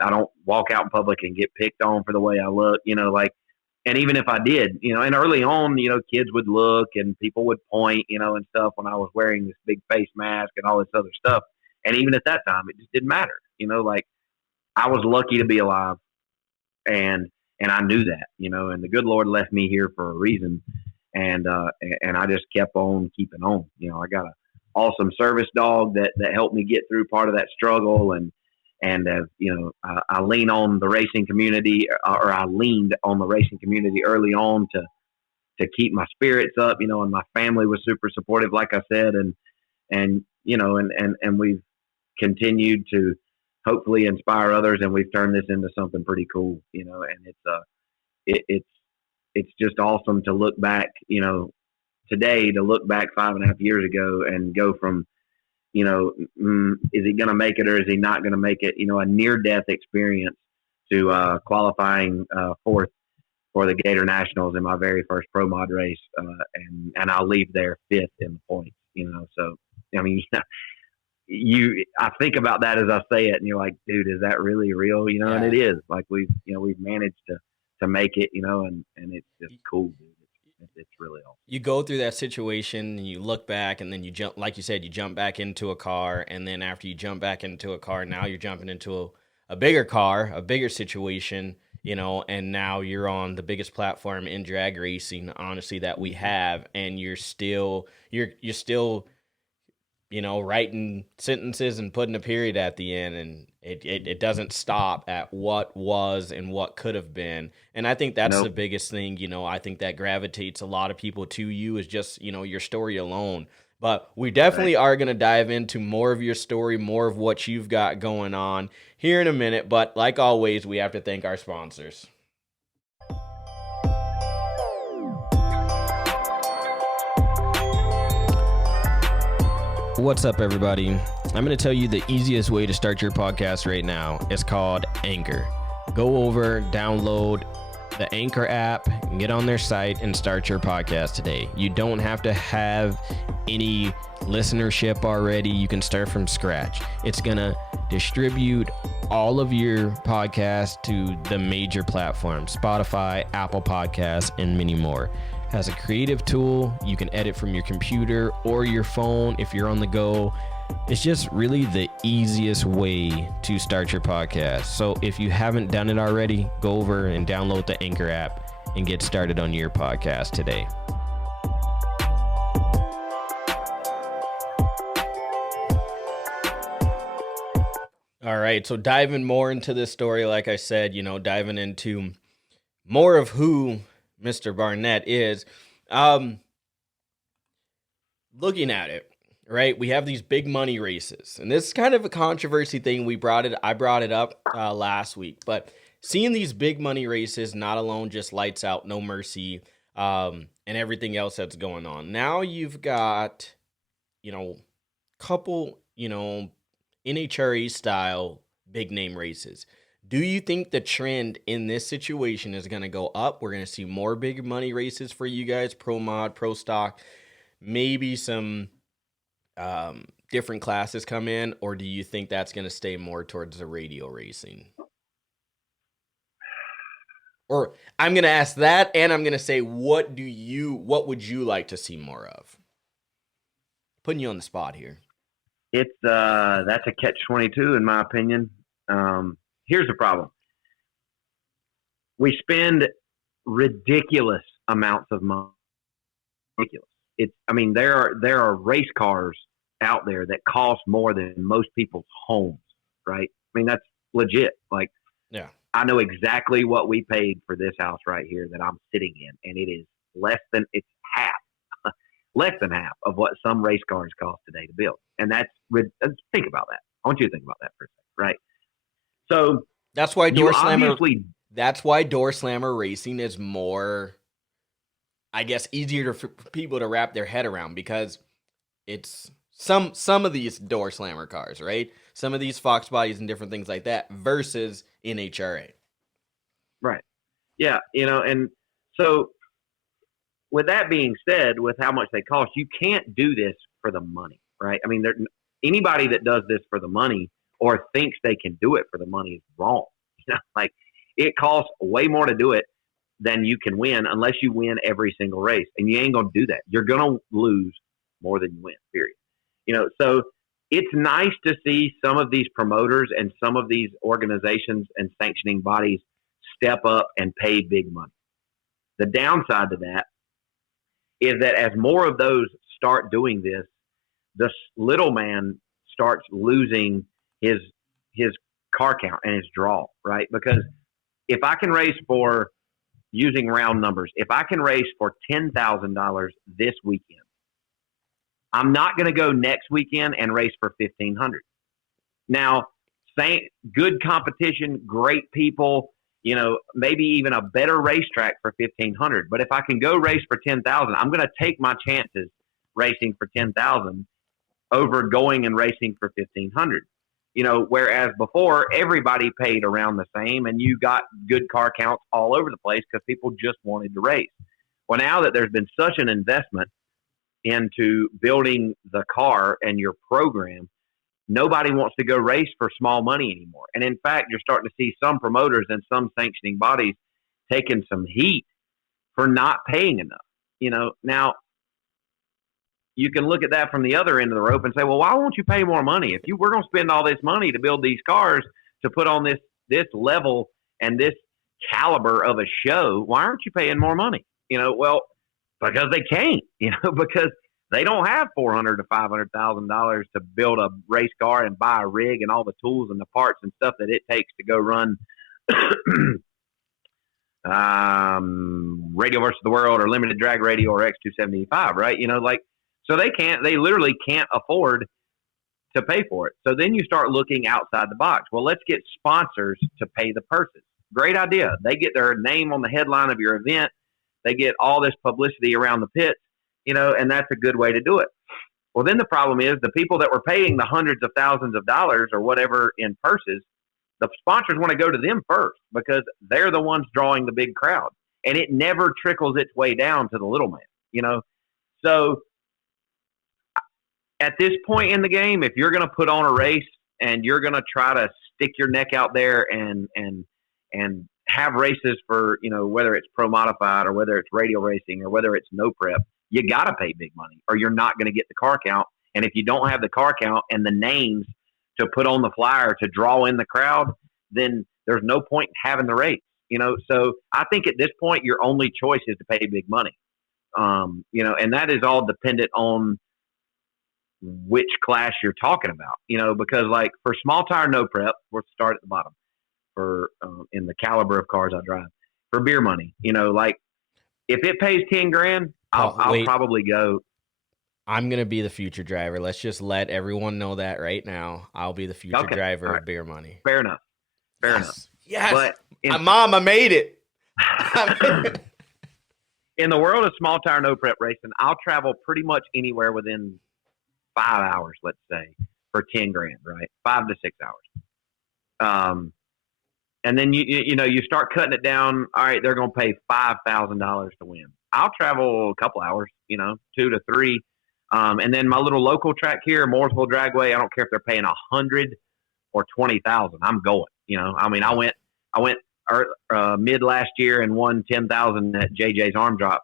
I don't walk out in public and get picked on for the way I look, like And even if I did, and early on, kids would look and people would point, and stuff when I was wearing this big face mask and all this other stuff. And even at that time, it just didn't matter, like I was lucky to be alive, and I knew that, and the good Lord left me here for a reason. And I just kept on keeping on. I got an awesome service dog that helped me get through part of that struggle. And I lean on the racing community, or I leaned on the racing community early on to keep my spirits up, and my family was super supportive, like I said, and we've continued to hopefully inspire others, and we've turned this into something pretty cool, and it's just awesome to look back, today, to look back 5.5 years ago and go from, is he going to make it or is he not going to make it? A near-death experience to qualifying fourth for the Gator Nationals in my very first pro mod race, and I'll leave there fifth in the points. So I mean, I think about that as I say it, and you're like, dude, is that really real? Yeah. And it is. Like we've managed to make it, and it's just cool, dude. It's really awesome. You go through that situation and you look back, and then you jump, like you said, you jump back into a car, and then after you jump back into a car, now you're jumping into a bigger car, a bigger situation, and now you're on the biggest platform in drag racing, honestly, that we have, and you're still writing sentences and putting a period at the end, and it doesn't stop at what was and what could have been. And I think that's the biggest thing, I think that gravitates a lot of people to you is just, your story alone. But we definitely are going to dive into more of your story, more of what you've got going on here in a minute. But like always, we have to thank our sponsors. What's up, everybody? I'm going to tell you the easiest way to start your podcast right now. It's called Anchor. Go over, download the Anchor app, get on their site, and start your podcast today. You don't have to have any listenership already. You can start from scratch. It's going to distribute all of your podcasts to the major platforms, Spotify, Apple Podcasts, and many more. Has a creative tool. You can edit from your computer or your phone if you're on the go. It's just really the easiest way to start your podcast. So if you haven't done it already, go over and download the Anchor app and get started on your podcast today. All right, so diving more into this story, like I said, diving into more of who Mr. Barnett is, looking at it, right? We have these big money races, and this is kind of a controversy thing. I brought it up last week, but seeing these big money races, not alone just lights out, no mercy, and everything else that's going on. Now you've got, couple, NHRA style big name races. Do you think the trend in this situation is going to go up? We're going to see more big money races for you guys, pro mod, pro stock, maybe some different classes come in, or do you think that's going to stay more towards the radial racing? Or I'm going to ask that, and I'm going to say, what would you like to see more of? Putting you on the spot here. It's that's a catch-22 in my opinion. Here's the problem. We spend ridiculous amounts of money. Ridiculous. There are race cars out there that cost more than most people's homes, right? That's legit. Like, yeah, I know exactly what we paid for this house right here that I'm sitting in, and it is less than half of what some race cars cost today to build. And think about that. I want you to think about that for a second, right? So that's why Door Slammer racing is more, I guess, easier for people to wrap their head around, because it's some of these Door Slammer cars, right? Some of these Fox bodies and different things like that versus NHRA. Right. Yeah. And so with that being said, with how much they cost, you can't do this for the money, right? Anybody that does this for the money or thinks they can do it for the money is wrong. Like, it costs way more to do it than you can win unless you win every single race. And you ain't going to do that. You're going to lose more than you win, period. So it's nice to see some of these promoters and some of these organizations and sanctioning bodies step up and pay big money. The downside to that is that as more of those start doing this, the little man starts losing his car count and his draw, right? Because if I can race for, using round numbers, if I can race for $10,000 this weekend, I'm not going to go next weekend and race for $1,500. Now, good competition, great people, maybe even a better racetrack for $1,500. But if I can go race for $10,000, I'm going to take my chances racing for $10,000 over going and racing for $1,500. Whereas before everybody paid around the same and you got good car counts all over the place because people just wanted to race. Well, now that there's been such an investment into building the car and your program, nobody wants to go race for small money anymore. And in fact, you're starting to see some promoters and some sanctioning bodies taking some heat for not paying enough. Now you can look at that from the other end of the rope and say, well, why won't you pay more money? If we're going to spend all this money to build these cars to put on this level and this caliber of a show, why aren't you paying more money? Well, because they can't, because they don't have $400,000 to $500,000 to build a race car and buy a rig and all the tools and the parts and stuff that it takes to go run Radio versus the World or Limited Drag Radio or X275, right? So they literally can't afford to pay for it. So then you start looking outside the box. Well, let's get sponsors to pay the purses. Great idea. They get their name on the headline of your event. They get all this publicity around the pits, and that's a good way to do it. Well, then the problem is the people that were paying the hundreds of thousands of dollars or whatever in purses, the sponsors want to go to them first because they're the ones drawing the big crowd. And it never trickles its way down to the little man, So at this point in the game, if you're going to put on a race and you're going to try to stick your neck out there and have races for, whether it's pro modified or whether it's radial racing or whether it's no prep, you got to pay big money or you're not going to get the car count. And if you don't have the car count and the names to put on the flyer to draw in the crowd, then there's no point in having the race, So I think at this point, your only choice is to pay big money, and that is all dependent on which class you're talking about, because like for small tire, no prep, we'll start at the bottom. For in the caliber of cars I drive, for beer money, like if it pays $10,000, I'll probably go. I'm gonna be the future driver. Let's just let everyone know that right now. I'll be the future driver of beer money. Fair enough. Yes. But Mom, I made it. In the world of small tire no prep racing, I'll travel pretty much anywhere within 5 hours, let's say, for $10,000, right? 5 to 6 hours. And then you start cutting it down. All right, they're going to pay $5,000 to win. I'll travel a couple hours, 2 to 3. And then my little local track here, Mooresville Dragway, I don't care if they're paying $100,000 or $20,000. I'm going. I went mid last year and won $10,000 at JJ's Arm Drop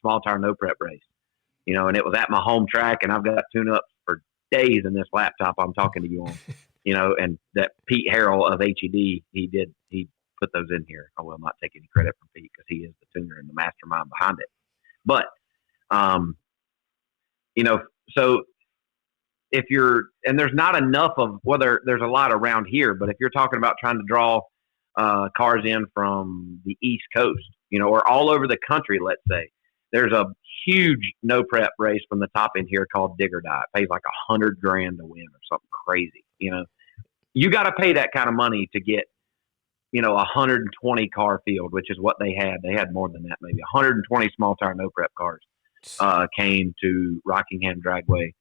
small tire no prep race. And it was at my home track, and I've got tune-ups for days in this laptop I'm talking to you on. And that Pete Harrell of HED, he put those in here. I will not take any credit from Pete because he is the tuner and the mastermind behind it. But, so if and there's not enough of, there's a lot around here, but if you're talking about trying to draw cars in from the East Coast, or all over the country, let's say, there's a huge no prep race from the top end here called Dig or Die. It pays like $100,000 to win or something crazy. You got to pay that kind of money to get, 120 car field, which is what they had. They had more than that, maybe 120 small tire no prep cars came to Rockingham Dragway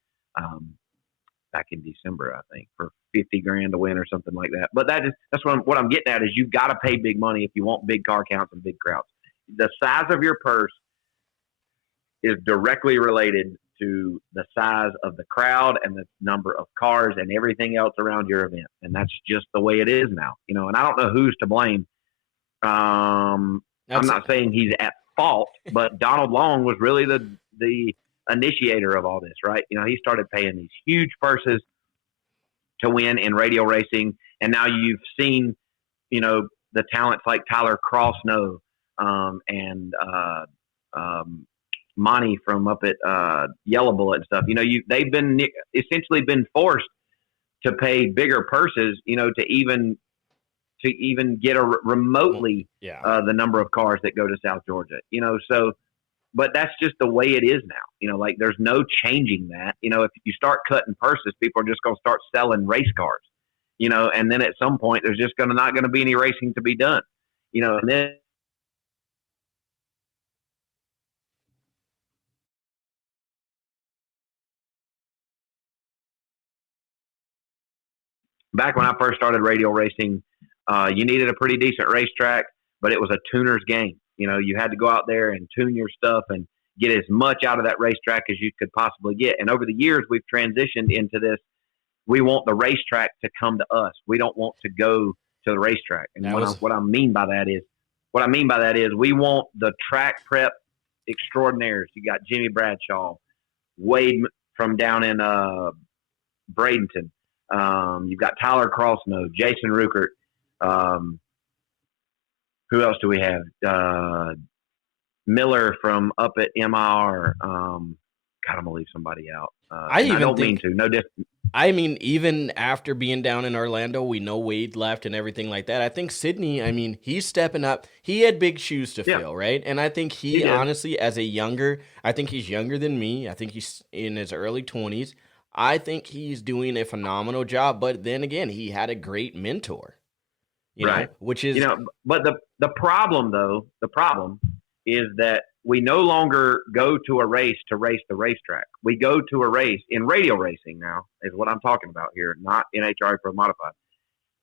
back in December, I think, for $50,000 to win or something like that. But that's what I'm getting at is you've got to pay big money if you want big car counts and big crowds. The size of your purse is directly related to the size of the crowd and the number of cars and everything else around your event. And that's just the way it is now, and I don't know who's to blame. I'm not saying he's at fault, but Donald Long was really the initiator of all this, right? He started paying these huge purses to win in radial racing, and now you've seen, the talents like Tyler Crossnow and Monty from up at Yellow Bullet and stuff. They've been essentially been forced to pay bigger purses, to even get remotely the number of cars that go to South Georgia. So, but that's just the way it is now. Like there's no changing that. If you start cutting purses, people are just going to start selling race cars. And then at some point there's just not going to be any racing to be done. And then back when I first started radial racing, you needed a pretty decent racetrack, but it was a tuner's game. You had to go out there and tune your stuff and get as much out of that racetrack as you could possibly get. And over the years, we've transitioned into this. We want the racetrack to come to us. We don't want to go to the racetrack. And what I mean by that is we want the track prep extraordinaires. You got Jimmy Bradshaw, Wade from down in Bradenton. You've got Tyler Crossnow, Jason Ruckert. Who else do we have? Miller from up at MIR. God, I'm gonna leave somebody out. I don't mean to. No different. I mean, even after being down in Orlando, we know Wade left and everything like that. I think Sydney, he's stepping up. He had big shoes to fill, right? And I think he honestly, I think he's younger than me. I think he's in his early 20s. I think he's doing a phenomenal job. But then again, he had a great mentor, right? Which is, but the problem is that we no longer go to a race to race the racetrack. We go to a race in radial racing now is what I'm talking about here, not NHRA Pro Modified.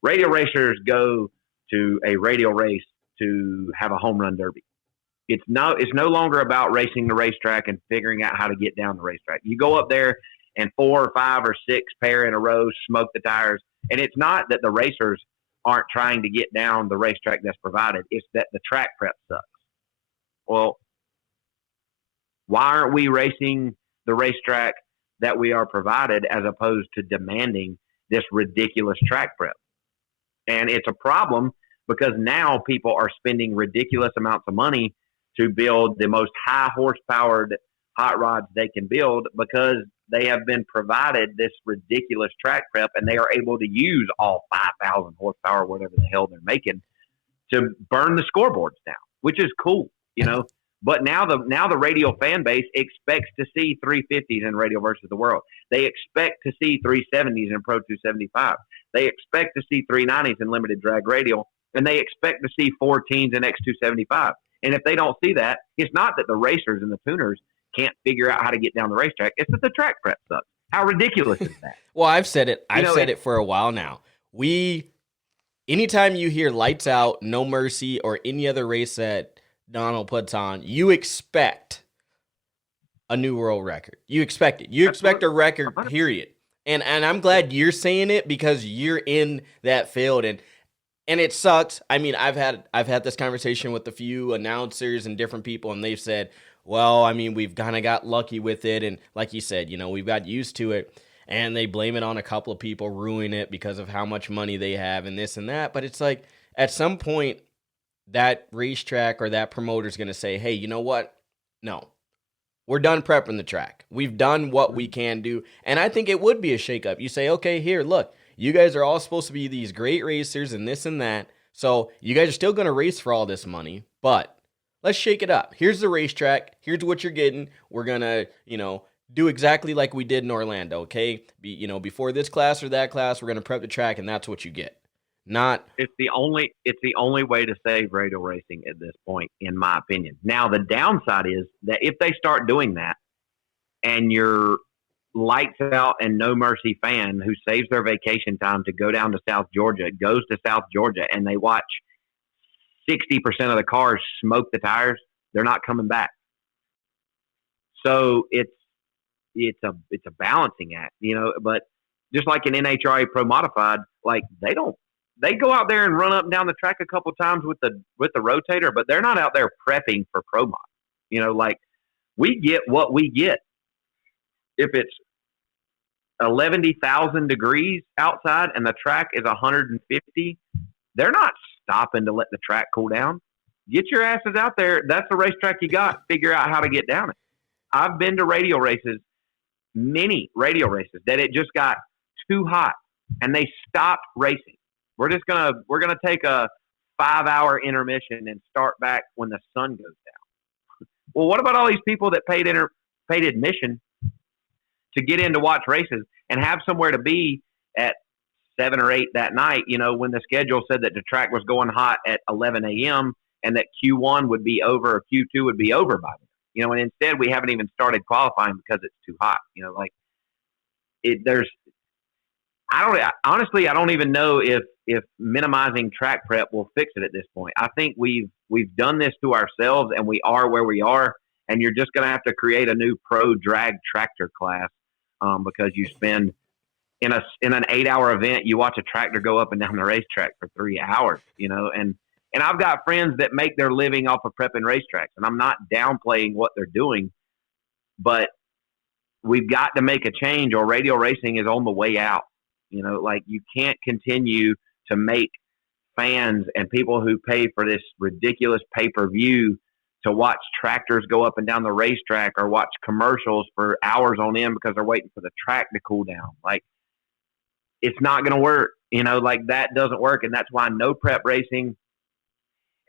Radial racers go to a radial race to have a home run derby. It's no longer about racing the racetrack and figuring out how to get down the racetrack. You go up there and 4 or 5 or 6 pair in a row smoke the tires. And it's not that the racers aren't trying to get down the racetrack that's provided. It's that the track prep sucks. Well, why aren't we racing the racetrack that we are provided as opposed to demanding this ridiculous track prep? And it's a problem because now people are spending ridiculous amounts of money to build the most high horsepowered hot rods they can build because they have been provided this ridiculous track prep and they are able to use all 5,000 horsepower, whatever the hell they're making, to burn the scoreboards down, which is cool, But now the radial fan base expects to see 350s in Radial versus the World. They expect to see 370s in Pro 275. They expect to see 390s in limited drag radial, and they expect to see 14s in X275. And if they don't see that, it's not that the racers and the tuners can't figure out how to get down the racetrack. It's that the track prep sucks. How ridiculous is that? Well, I've said it. I've said it for a while now. Anytime you hear Lights Out, No Mercy, or any other race that Donald puts on, you expect a new world record. You expect it. You expect a record, period. And I'm glad you're saying it because you're in that field and it sucks. I've had this conversation with a few announcers and different people, and they've said, well, we've kind of got lucky with it, and like you said, we've got used to it, and they blame it on a couple of people ruining it because of how much money they have and this and that. But it's like at some point, that racetrack or that promoter is going to say, hey, you know what? No, we're done prepping the track. We've done what we can do. And I think it would be a shakeup. You say, okay, here, look, you guys are all supposed to be these great racers and this and that. So you guys are still going to race for all this money, but let's shake it up. Here's the racetrack. Here's what you're getting. We're going to, do exactly like we did in Orlando. Okay. Before this class or that class, we're going to prep the track and that's what you get. It's the only way to save radial racing at this point, in my opinion. Now, the downside is that if they start doing that and your lights out and no mercy fan who saves their vacation time to go down to South Georgia goes to South Georgia and they watch 60% of the cars smoke the tires, they're not coming back. So it's a balancing act, but just like in NHRA Pro Modified, like they don't they go out there and run up and down the track a couple times with the rotator, but they're not out there prepping for pro mod. You know, like we get what we get. If it's 11,000 degrees outside and the track is 150, they're not stopping to let the track cool down. Get your asses out there. That's the racetrack you got. Figure out how to get down it. I've been to radial races, many radial races, that it just got too hot and they stopped racing. We're gonna take a 5-hour intermission and start back when the sun goes down. Well, what about all these people that paid admission to get in to watch races and have somewhere to be at 7 or 8 that night? You know, when the schedule said that the track was going hot at 11 a.m. and that Q1 would be over or Q2 would be over by then. You know, and instead we haven't even started qualifying because it's too hot. You know, like honestly, I don't even know if minimizing track prep will fix it at this point. I think we've done this to ourselves and we are where we are, and you're just going to have to create a new pro drag tractor class because you spend in an 8-hour event, you watch a tractor go up and down the racetrack for 3 hours, you know, and I've got friends that make their living off of prepping racetracks, and I'm not downplaying what they're doing, but we've got to make a change or radial racing is on the way out. You know, like you can't continue to make fans and people who pay for this ridiculous pay-per-view to watch tractors go up and down the racetrack or watch commercials for hours on end because they're waiting for the track to cool down. Like, it's not going to work. You know, like that doesn't work. And that's why no prep racing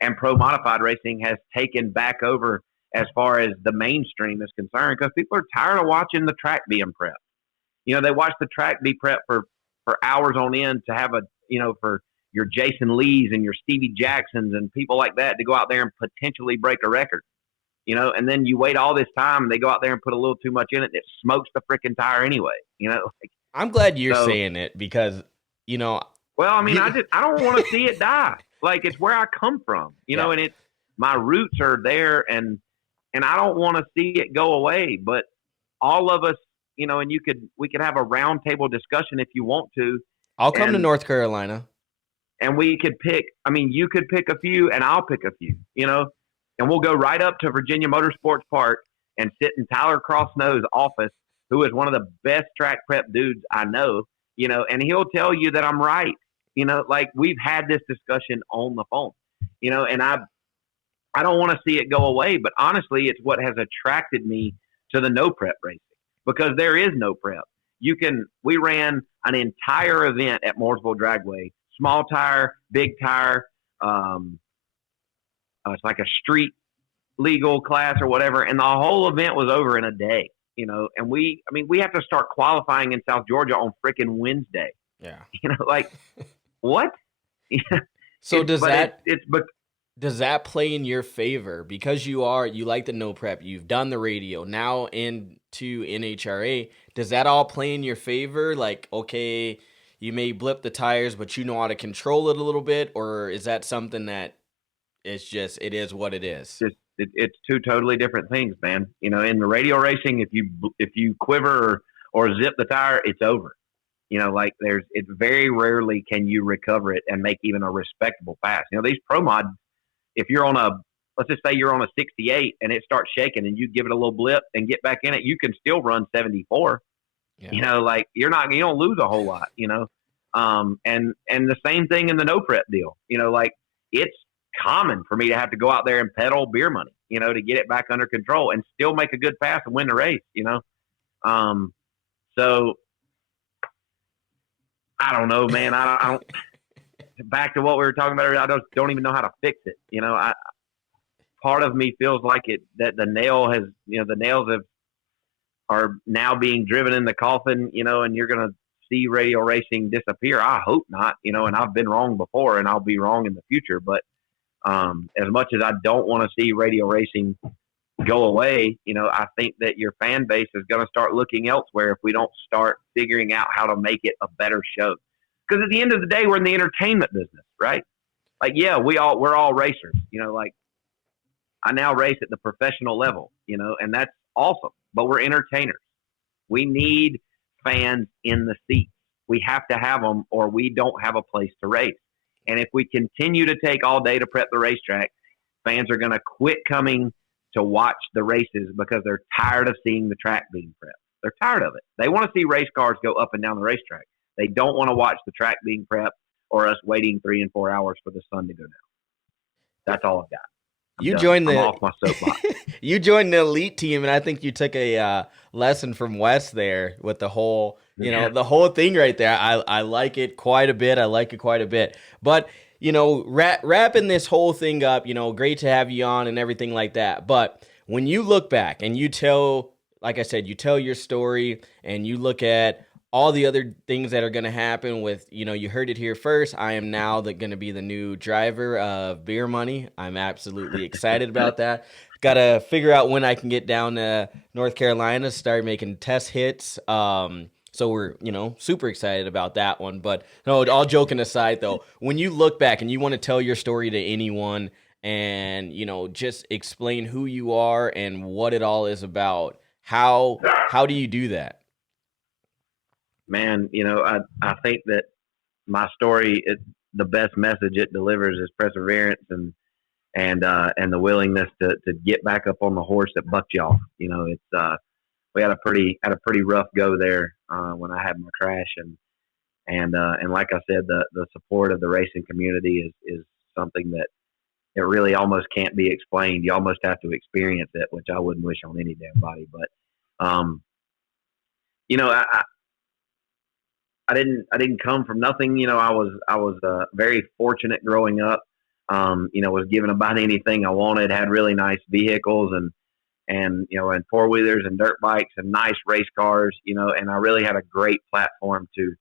and pro modified racing has taken back over as far as the mainstream is concerned, because people are tired of watching the track being prepped. You know, they watch the track be prepped for hours on end to have for your Jason Lees and your Stevie Jacksons and people like that to go out there and potentially break a record, you know, and then you wait all this time and they go out there and put a little too much in it. It smokes the freaking tire anyway, you know. Like, I'm glad you're saying it because, you know. Well, I mean, I don't want to see it die. Like, it's where I come from, you know, and my roots are there and I don't want to see it go away, but all of us, you know, and we could have a round table discussion if you want to. I'll come to North Carolina. And we could pick, I mean, you could pick a few and I'll pick a few, you know, and we'll go right up to Virginia Motorsports Park and sit in Tyler Crossnow's office, who is one of the best track prep dudes I know, you know, and he'll tell you that I'm right. You know, like we've had this discussion on the phone, you know, and I don't want to see it go away, but honestly, it's what has attracted me to the no prep racing. Because there is no prep. We ran an entire event at Mooresville Dragway, small tire, big tire. It's like a street legal class or whatever. And the whole event was over in a day, you know, and we have to start qualifying in South Georgia on frickin' Wednesday. Yeah. You know, like what? So does that play in your favor because you like the no prep, you've done the radio now into NHRA? Does that all play in your favor? Like, okay, you may blip the tires, but you know how to control it a little bit, or is that something that it is what it is? It's two totally different things, man. You know, in the radio racing, if you quiver or zip the tire, it's over. You know, like it's very rarely can you recover it and make even a respectable pass. You know, these pro mods, if you're let's just say you're on a 68 and it starts shaking and you give it a little blip and get back in it, you can still run 74. Yeah. You know, like you don't lose a whole lot, you know. And the same thing in the no prep deal. You know, like it's common for me to have to go out there and pedal beer money, you know, to get it back under control and still make a good pass and win the race, you know. So I don't know, man. I don't back to what we were talking about earlier, I don't even know how to fix it. You know, part of me feels like that the nails are now being driven in the coffin, you know, and you're going to see radial racing disappear. I hope not, you know, and I've been wrong before and I'll be wrong in the future. But as much as I don't want to see radial racing go away, you know, I think that your fan base is going to start looking elsewhere if we don't start figuring out how to make it a better show. Because at the end of the day, we're in the entertainment business, right? Like, yeah, we're all racers, you know, like I now race at the professional level, you know, and that's awesome, but we're entertainers. We need fans in the seats. We have to have them or we don't have a place to race. And if we continue to take all day to prep the racetrack, fans are going to quit coming to watch the races because they're tired of seeing the track being prepped. They're tired of it. They want to see race cars go up and down the racetrack. They don't want to watch the track being prepped or us waiting 3 and 4 hours for the sun to go down. That's all I've got. I'm off my soapbox. You joined the elite team, and I think you took a lesson from Wes there with the whole, the whole thing right there. I like it quite a bit. But, wrapping this whole thing up, great to have you on and everything like that. But when you look back and you tell, like I said, you tell your story and you look at all the other things that are going to happen with, you heard it here first. I am now going to be the new driver of Beer Money. I'm absolutely excited about that. Got to figure out when I can get down to North Carolina, start making test hits. So we're, super excited about that one. But no, all joking aside though, when you look back and you want to tell your story to anyone and, just explain who you are and what it all is about, how do you do that? Man, I think that my story, the best message it delivers is perseverance and the willingness to get back up on the horse that bucked you off. We had a pretty rough go there when I had my crash, and like I said, the support of the racing community is something that it really almost can't be explained. You almost have to experience it, which I wouldn't wish on any damn body. But I didn't come from nothing. I was very fortunate growing up. Was given about anything I wanted, had really nice vehicles and four-wheelers and dirt bikes and nice race cars, and I really had a great platform to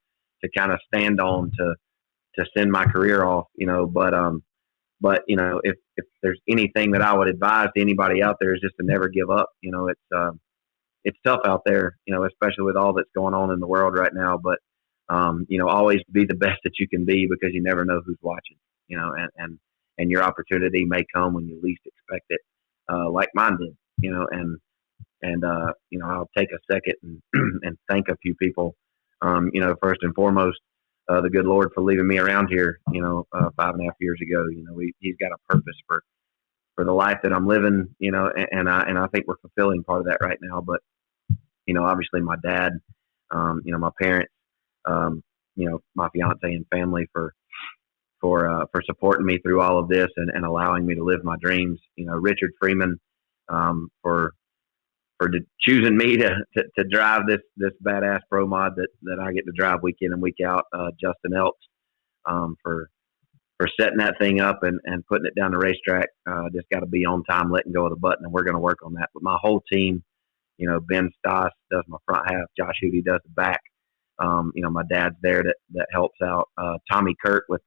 kind of stand on to send my career off, but if there's anything that I would advise to anybody out there is just to never give up. It's tough out there, especially with all that's going on in the world right now, but always be the best that you can be because you never know who's watching, and your opportunity may come when you least expect it, like mine did, I'll take a second and thank a few people, first and foremost, the good Lord for leaving me around here, 5.5 years ago. He's got a purpose for the life that I'm living, and I think we're fulfilling part of that right now. But, obviously my dad, my parents, my fiance and family for supporting me through all of this and allowing me to live my dreams. Richard Freeman, for choosing me to drive this badass pro mod that I get to drive week in and week out. Justin Elks, for setting that thing up and putting it down the racetrack. Just got to be on time, letting go of the button, and we're going to work on that. But my whole team, Ben Stoss does my front half, Josh Hootie does the back. My dad's there that helps out. Tommy Kurt with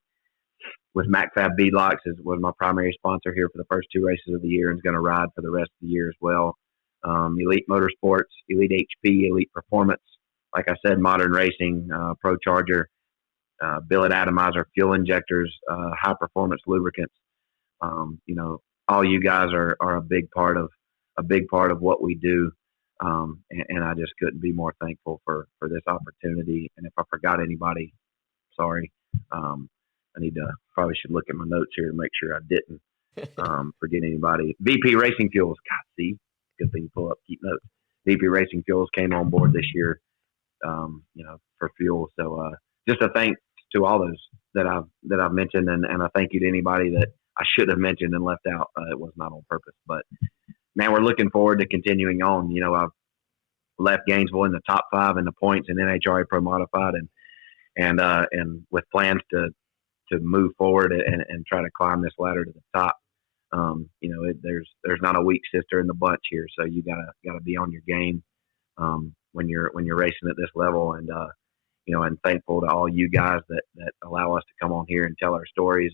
MacFab Beadlocks was my primary sponsor here for the first 2 races of the year and is going to ride for the rest of the year as well. Elite Motorsports, Elite HP, Elite Performance, like I said, Modern Racing, Pro Charger, billet atomizer, fuel injectors, high performance lubricants. All you guys are a big part of what we do. And I just couldn't be more thankful for this opportunity. And if I forgot anybody, sorry. I probably should look at my notes here to make sure I didn't forget anybody. VP Racing Fuels, God, see, good thing you pull up, keep notes. VP Racing Fuels came on board this year, for fuel. So just a thanks to all those that I've mentioned, and a thank you to anybody that I should have mentioned and left out. It was not on purpose, but man, we're looking forward to continuing on. I've left Gainesville in the top 5 in the points in NHRA Pro Modified, and with plans to move forward and try to climb this ladder to the top. There's not a weak sister in the bunch here, so you gotta be on your game when you're racing at this level, and thankful to all you guys that allow us to come on here and tell our stories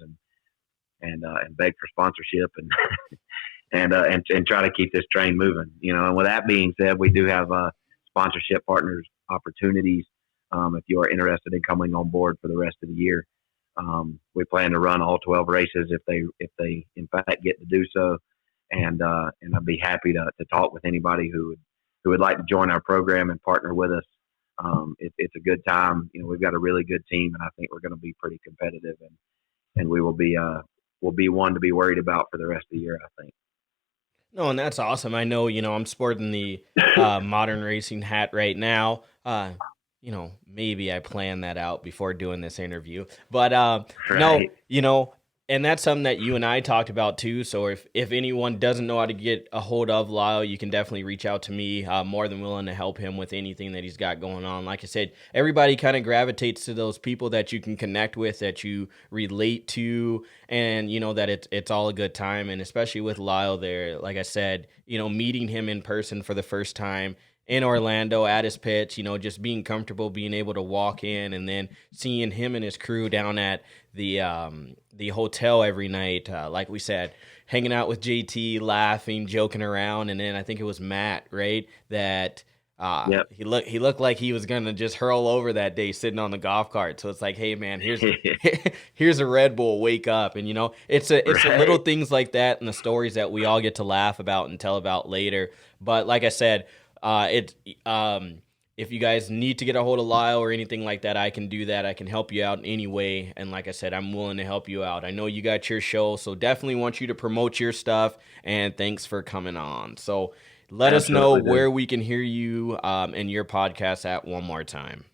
and beg for sponsorship and try to keep this train moving. And with that being said, we do have sponsorship partners opportunities. If you are interested in coming on board for the rest of the year, we plan to run all 12 races if they in fact get to do so, and I'd be happy to talk with anybody who would like to join our program and partner with us. It's a good time. We've got a really good team, and I think we're going to be pretty competitive. and we will be one to be worried about for the rest of the year, I think. No, and that's awesome. I know, I'm sporting the modern racing hat right now. Maybe I planned that out before doing this interview. But Right. no, and that's something that you and I talked about too. So if anyone doesn't know how to get a hold of Lyle, you can definitely reach out to me. More than willing to help him with anything that he's got going on. Like I said, everybody kind of gravitates to those people that you can connect with, that you relate to, and that it's all a good time. And especially with Lyle there, like I said, meeting him in person for the first time in Orlando at his pitch, just being comfortable, being able to walk in, and then seeing him and his crew down at the hotel every night, like we said, hanging out with JT, laughing, joking around, and then I think it was Matt, right, that Yep. he looked like he was gonna just hurl over that day sitting on the golf cart. So it's like, hey man, here's a Red Bull, wake up. And it's the little things like that and the stories that we all get to laugh about and tell about later. But like I said, if you guys need to get a hold of Lyle or anything like that, I can do that. I can help you out in any way. And like I said, I'm willing to help you out. I know you got your show, so definitely want you to promote your stuff. And thanks for coming on. So let us know where we can hear you and your podcast at one more time.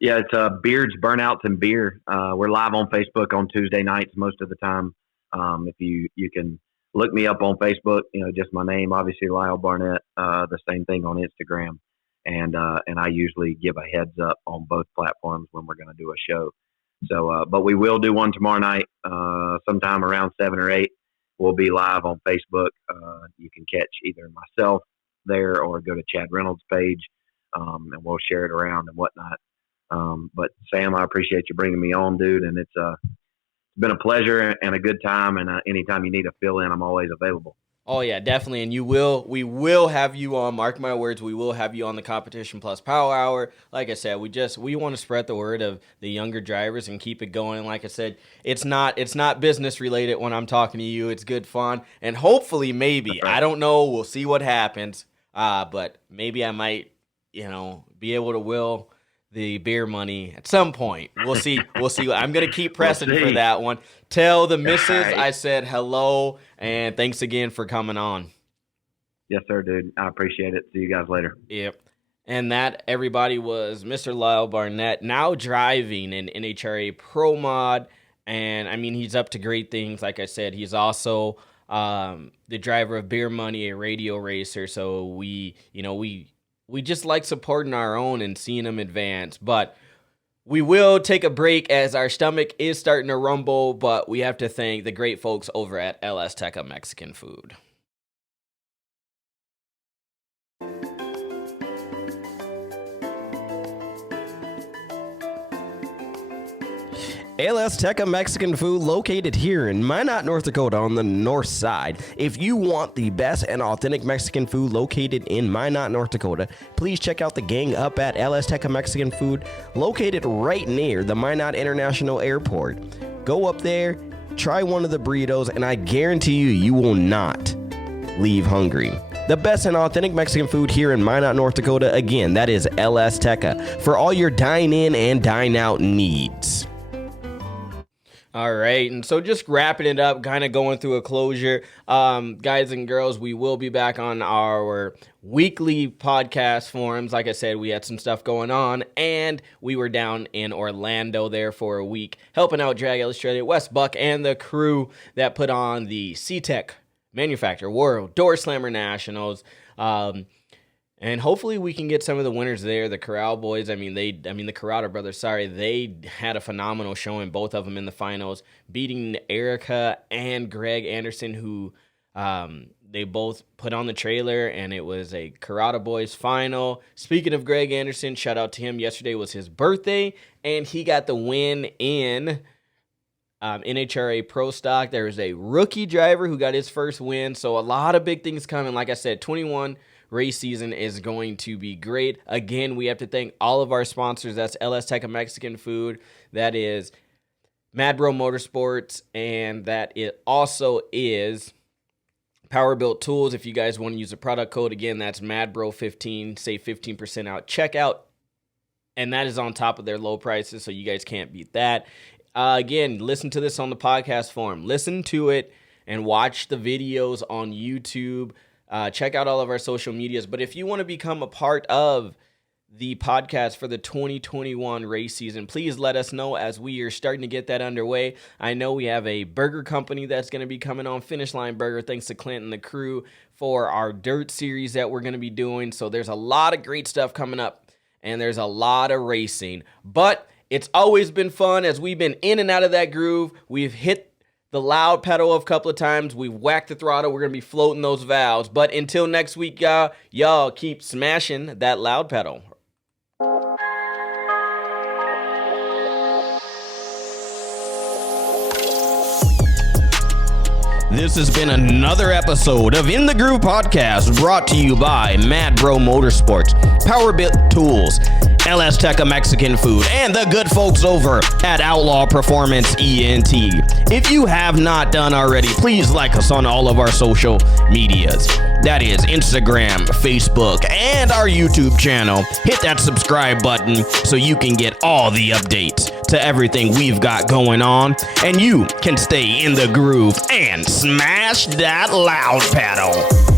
Yeah, it's Beards, Burnouts, and Beer. We're live on Facebook on Tuesday nights most of the time. If you can look me up on Facebook, just my name, obviously Lyle Barnett. The same thing on Instagram, and I usually give a heads up on both platforms when we're going to do a show. So, but we will do one tomorrow night, sometime around 7 or 8. We'll be live on Facebook. You can catch either myself there or go to Chad Reynolds' page, and we'll share it around and whatnot. But Sam, I appreciate you bringing me on, dude, and it's been a pleasure and a good time. And anytime you need a fill in, I'm always available. Oh yeah, definitely. And we will have you on, mark my words, we will have you on the Competition Plus Power Hour. Like I said, we want to spread the word of the younger drivers and keep it going. Like I said, it's not business related when I'm talking to you. It's good fun. And hopefully maybe, I don't know, we'll see what happens. But maybe I might, be able to will the beer money at some point. We'll see. I'm going to keep pressing for that one. Tell the missus I said hello, and thanks again for coming on. Yes, sir, dude. I appreciate it. See you guys later. Yep. And that, everybody, was Mr. Lyle Barnett, now driving an NHRA Pro Mod. And, I mean, he's up to great things. Like I said, he's also the driver of Beer Money, a radio racer. So we just like supporting our own and seeing them advance. But we will take a break as our stomach is starting to rumble, but we have to thank the great folks over at El Azteca Mexican Food. El Azteca Mexican Food, located here in Minot, North Dakota on the north side. If you want the best and authentic Mexican food located in Minot, North Dakota, please check out the gang up at El Azteca Mexican Food, located right near the Minot International Airport. Go up there, try one of the burritos, and I guarantee you will not leave hungry. The best and authentic Mexican food here in Minot, North Dakota. Again, that is El Azteca for all your dine-in and dine-out needs. All right, and so just wrapping it up, kind of going through a closure. Guys and girls, we will be back on our weekly podcast forums. Like I said, we had some stuff going on, and we were down in Orlando there for a week, helping out Drag Illustrated, Wes Buck, and the crew that put on the C-Tech Manufacturer World Door Slammer Nationals. And hopefully we can get some of the winners there. The Corral boys, the Corrado brothers, they had a phenomenal showing, both of them in the finals, beating Erica and Greg Anderson, who they both put on the trailer, and it was a Corrado boys final. Speaking of Greg Anderson, shout out to him. Yesterday was his birthday, and he got the win in NHRA Pro Stock. There was a rookie driver who got his first win, so a lot of big things coming. Like I said, 21 race season is going to be great. Again, we have to thank all of our sponsors. That's El Azteca Mexican Food. That is Mad Bro Motorsports. And that it also is Powerbuilt Tools. If you guys want to use a product code, again, that's MadBro15. Save 15% out checkout. And that is on top of their low prices, so you guys can't beat that. Again, listen to this on the podcast form. Listen to it and watch the videos on YouTube. Check out all of our social medias. But if you want to become a part of the podcast for the 2021 race season, please let us know as we are starting to get that underway. I know we have a burger company that's going to be coming on, Finish Line Burger, thanks to Clint and the crew for our dirt series that we're going to be doing. So there's a lot of great stuff coming up, and there's a lot of racing. But it's always been fun as we've been in and out of that groove. We've hit the loud pedal a couple of times. We've whacked the throttle. We're going to be floating those valves. But until next week, y'all keep smashing that loud pedal. This has been another episode of In the Groove Podcast, brought to you by Mad Bro Motorsports, Powerplant Tools, LS Teca Mexican Food, and the good folks over at Outlaw Performance ENT. If you have not done already, please like us on all of our social medias. That is Instagram, Facebook, and our YouTube channel. Hit that subscribe button so you can get all the updates to everything we've got going on, and you can stay in the groove and smash that loud pedal.